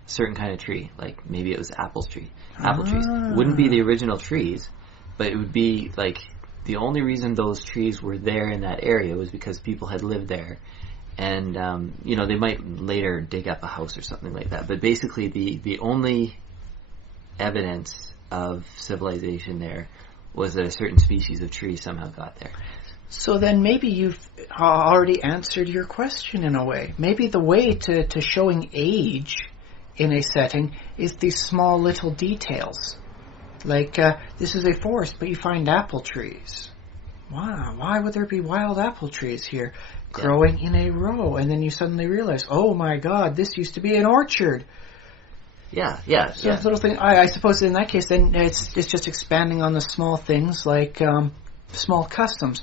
a certain kind of tree. Like, maybe it was apple trees. Wouldn't be the original trees, but it would be, like, the only reason those trees were there in that area was because people had lived there. And, they might later dig up a house or something like that. But basically, the only evidence of civilization there was that a certain species of tree somehow got there. So then maybe you've already answered your question in a way. Maybe the way to showing age in a setting is these small little details. Like, this is a forest, but you find apple trees. Wow, why would there be wild apple trees here growing in a row? And then you suddenly realize, oh my God, this used to be an orchard. Yeah. So this little thing, I suppose in that case, then it's just expanding on the small things, like small customs,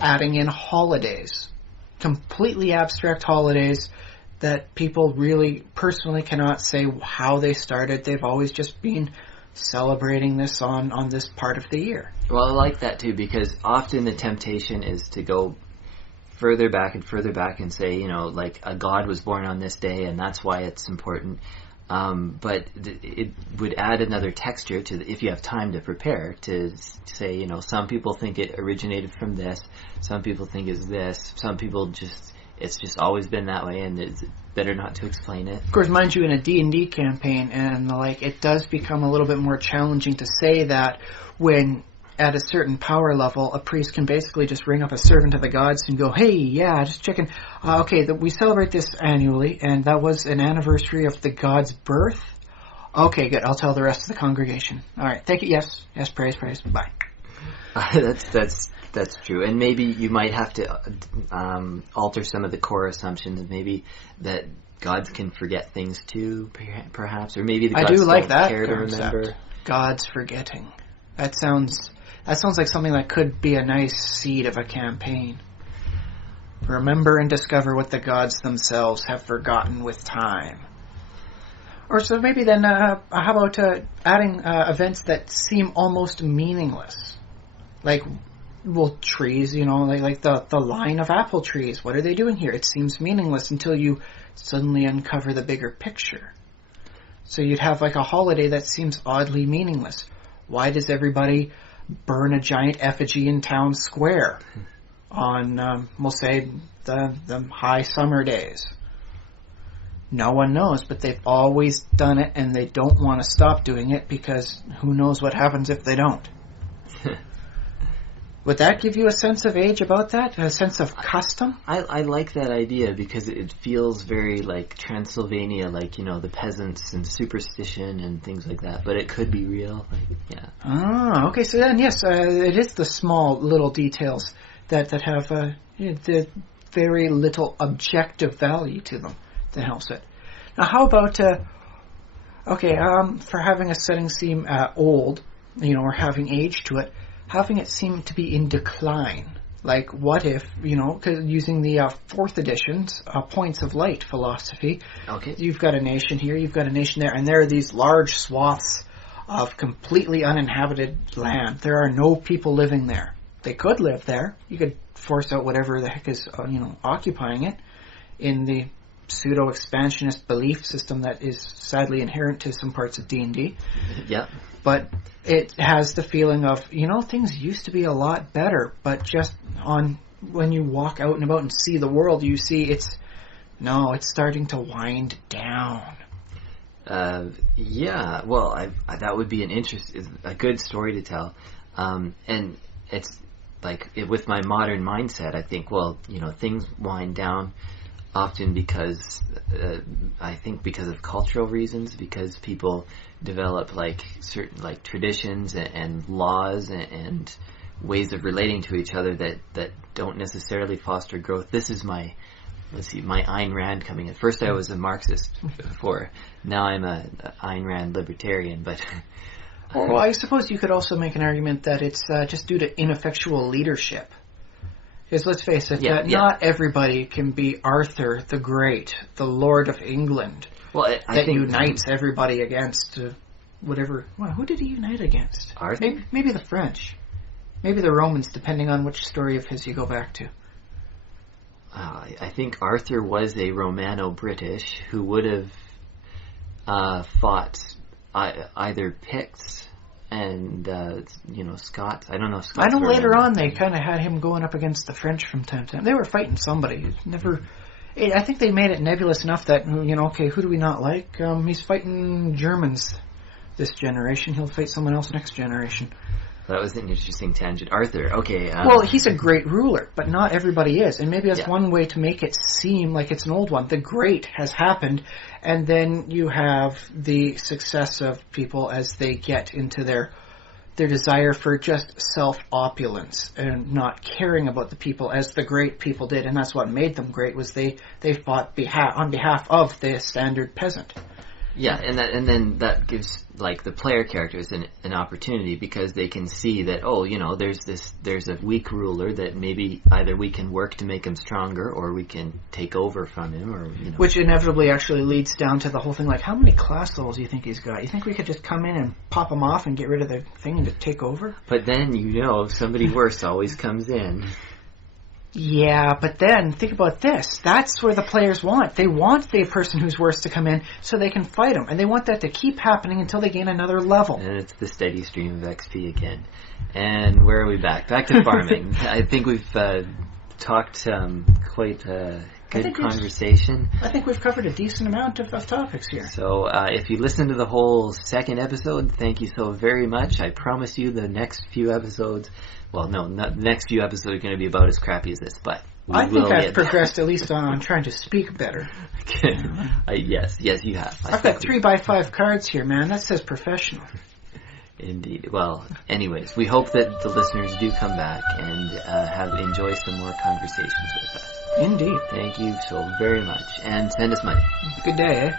adding in holidays, completely abstract holidays that people really personally cannot say how they started. They've always just been celebrating this on this part of the year. Well, I like that too, because often the temptation is to go further back and say, like a god was born on this day and that's why it's important. But it would add another texture to if you have time to prepare, to say, some people think it originated from this, some people think it's this, some people it's just always been that way, and it's better not to explain it. Of course, mind you, in a D&D campaign, and it does become a little bit more challenging to say that when at a certain power level, a priest can basically just ring up a servant of the gods and go, hey, yeah, just checking. We celebrate this annually, and that was an anniversary of the god's birth. Okay, good. I'll tell the rest of the congregation. All right, thank you. Yes, praise. Bye. That's true. And maybe you might have to alter some of the core assumptions, maybe that gods can forget things too, perhaps, or maybe the gods don't care to remember. Gods forgetting. That sounds like something that could be a nice seed of a campaign. Remember and discover what the gods themselves have forgotten with time. Or so maybe then, how about adding events that seem almost meaningless? Like, trees, like the line of apple trees. What are they doing here? It seems meaningless until you suddenly uncover the bigger picture. So you'd have like a holiday that seems oddly meaningless. Why does everybody burn a giant effigy in town square on, we'll say, the high summer days? No one knows, but they've always done it, and they don't want to stop doing it because who knows what happens if they don't. Would that give you a sense of age about that? A sense of custom? I like that idea because it feels very like Transylvania, like, the peasants and superstition and things like that. But it could be real. Yeah. Ah, okay. So then, yes, it is the small little details that have the very little objective value to them that helps it. Now, how about, for having a setting seem old, or having age to it, having it seem to be in decline. Like, what if, cause using the 4th edition's points of light philosophy, Okay. you've got a nation here, you've got a nation there, and there are these large swaths of completely uninhabited land. There are no people living there. They could live there. You could force out whatever the heck is, occupying it in the pseudo-expansionist belief system that is sadly inherent to some parts of D&D. Yeah. But it has the feeling of, things used to be a lot better, but just when you walk out and about and see the world, you see it's starting to wind down. Yeah, well, that would be a good story to tell. And it's like, with my modern mindset, I think, things wind down often because, I think because of cultural reasons, because people develop certain traditions and laws and ways of relating to each other that don't necessarily foster growth. This is my Ayn Rand coming in. First I was a Marxist before. Now I'm a Ayn Rand libertarian, but... Well, I suppose you could also make an argument that it's just due to ineffectual leadership. Because let's face it, not everybody can be Arthur the Great, the Lord of England, I think unites everybody against whatever... Well, who did he unite against? Arthur? Maybe the French. Maybe the Romans, depending on which story of his you go back to. I think Arthur was a Romano-British who would have fought either Picts and Scots. I don't know. Scots. I know later on they kind of had him going up against the French from time to time. They were fighting somebody. I think they made it nebulous enough that okay, who do we not like? He's fighting Germans this generation. He'll fight someone else next generation. That was an interesting tangent. Arthur, okay. Well, he's a great ruler, but not everybody is. And maybe that's one way to make it seem like it's an old one. The great has happened, and then you have the success of people as they get into their desire for just self-opulence and not caring about the people as the great people did. And that's what made them great, was they fought on behalf of the standard peasant. Yeah, and then that gives the player characters an opportunity, because they can see that there's a weak ruler that maybe either we can work to make him stronger or we can take over from him, or which inevitably actually leads down to the whole thing, how many class levels do you think he's got? You think we could just come in and pop him off and get rid of the thing and to take over? But then somebody worse always comes in. Yeah, but then think about this. That's where the players want. They want the person who's worse to come in so they can fight him. And they want that to keep happening until they gain another level. And it's the steady stream of XP again. And where are we back? Back to farming. I think we've talked quite a good conversation. I think we've covered a decent amount of topics here. So if you listen to the whole second episode, thank you so very much. I promise you the next few episodes... Well, no, the next few episodes are going to be about as crappy as this, but I think I've progressed at least on trying to speak better. Yes, you have. I've got 3x5 cards here, man. That says professional. Indeed. Well, anyways, we hope that the listeners do come back and enjoy some more conversations with us. Indeed. Thank you so very much. And send us money. Good day, eh?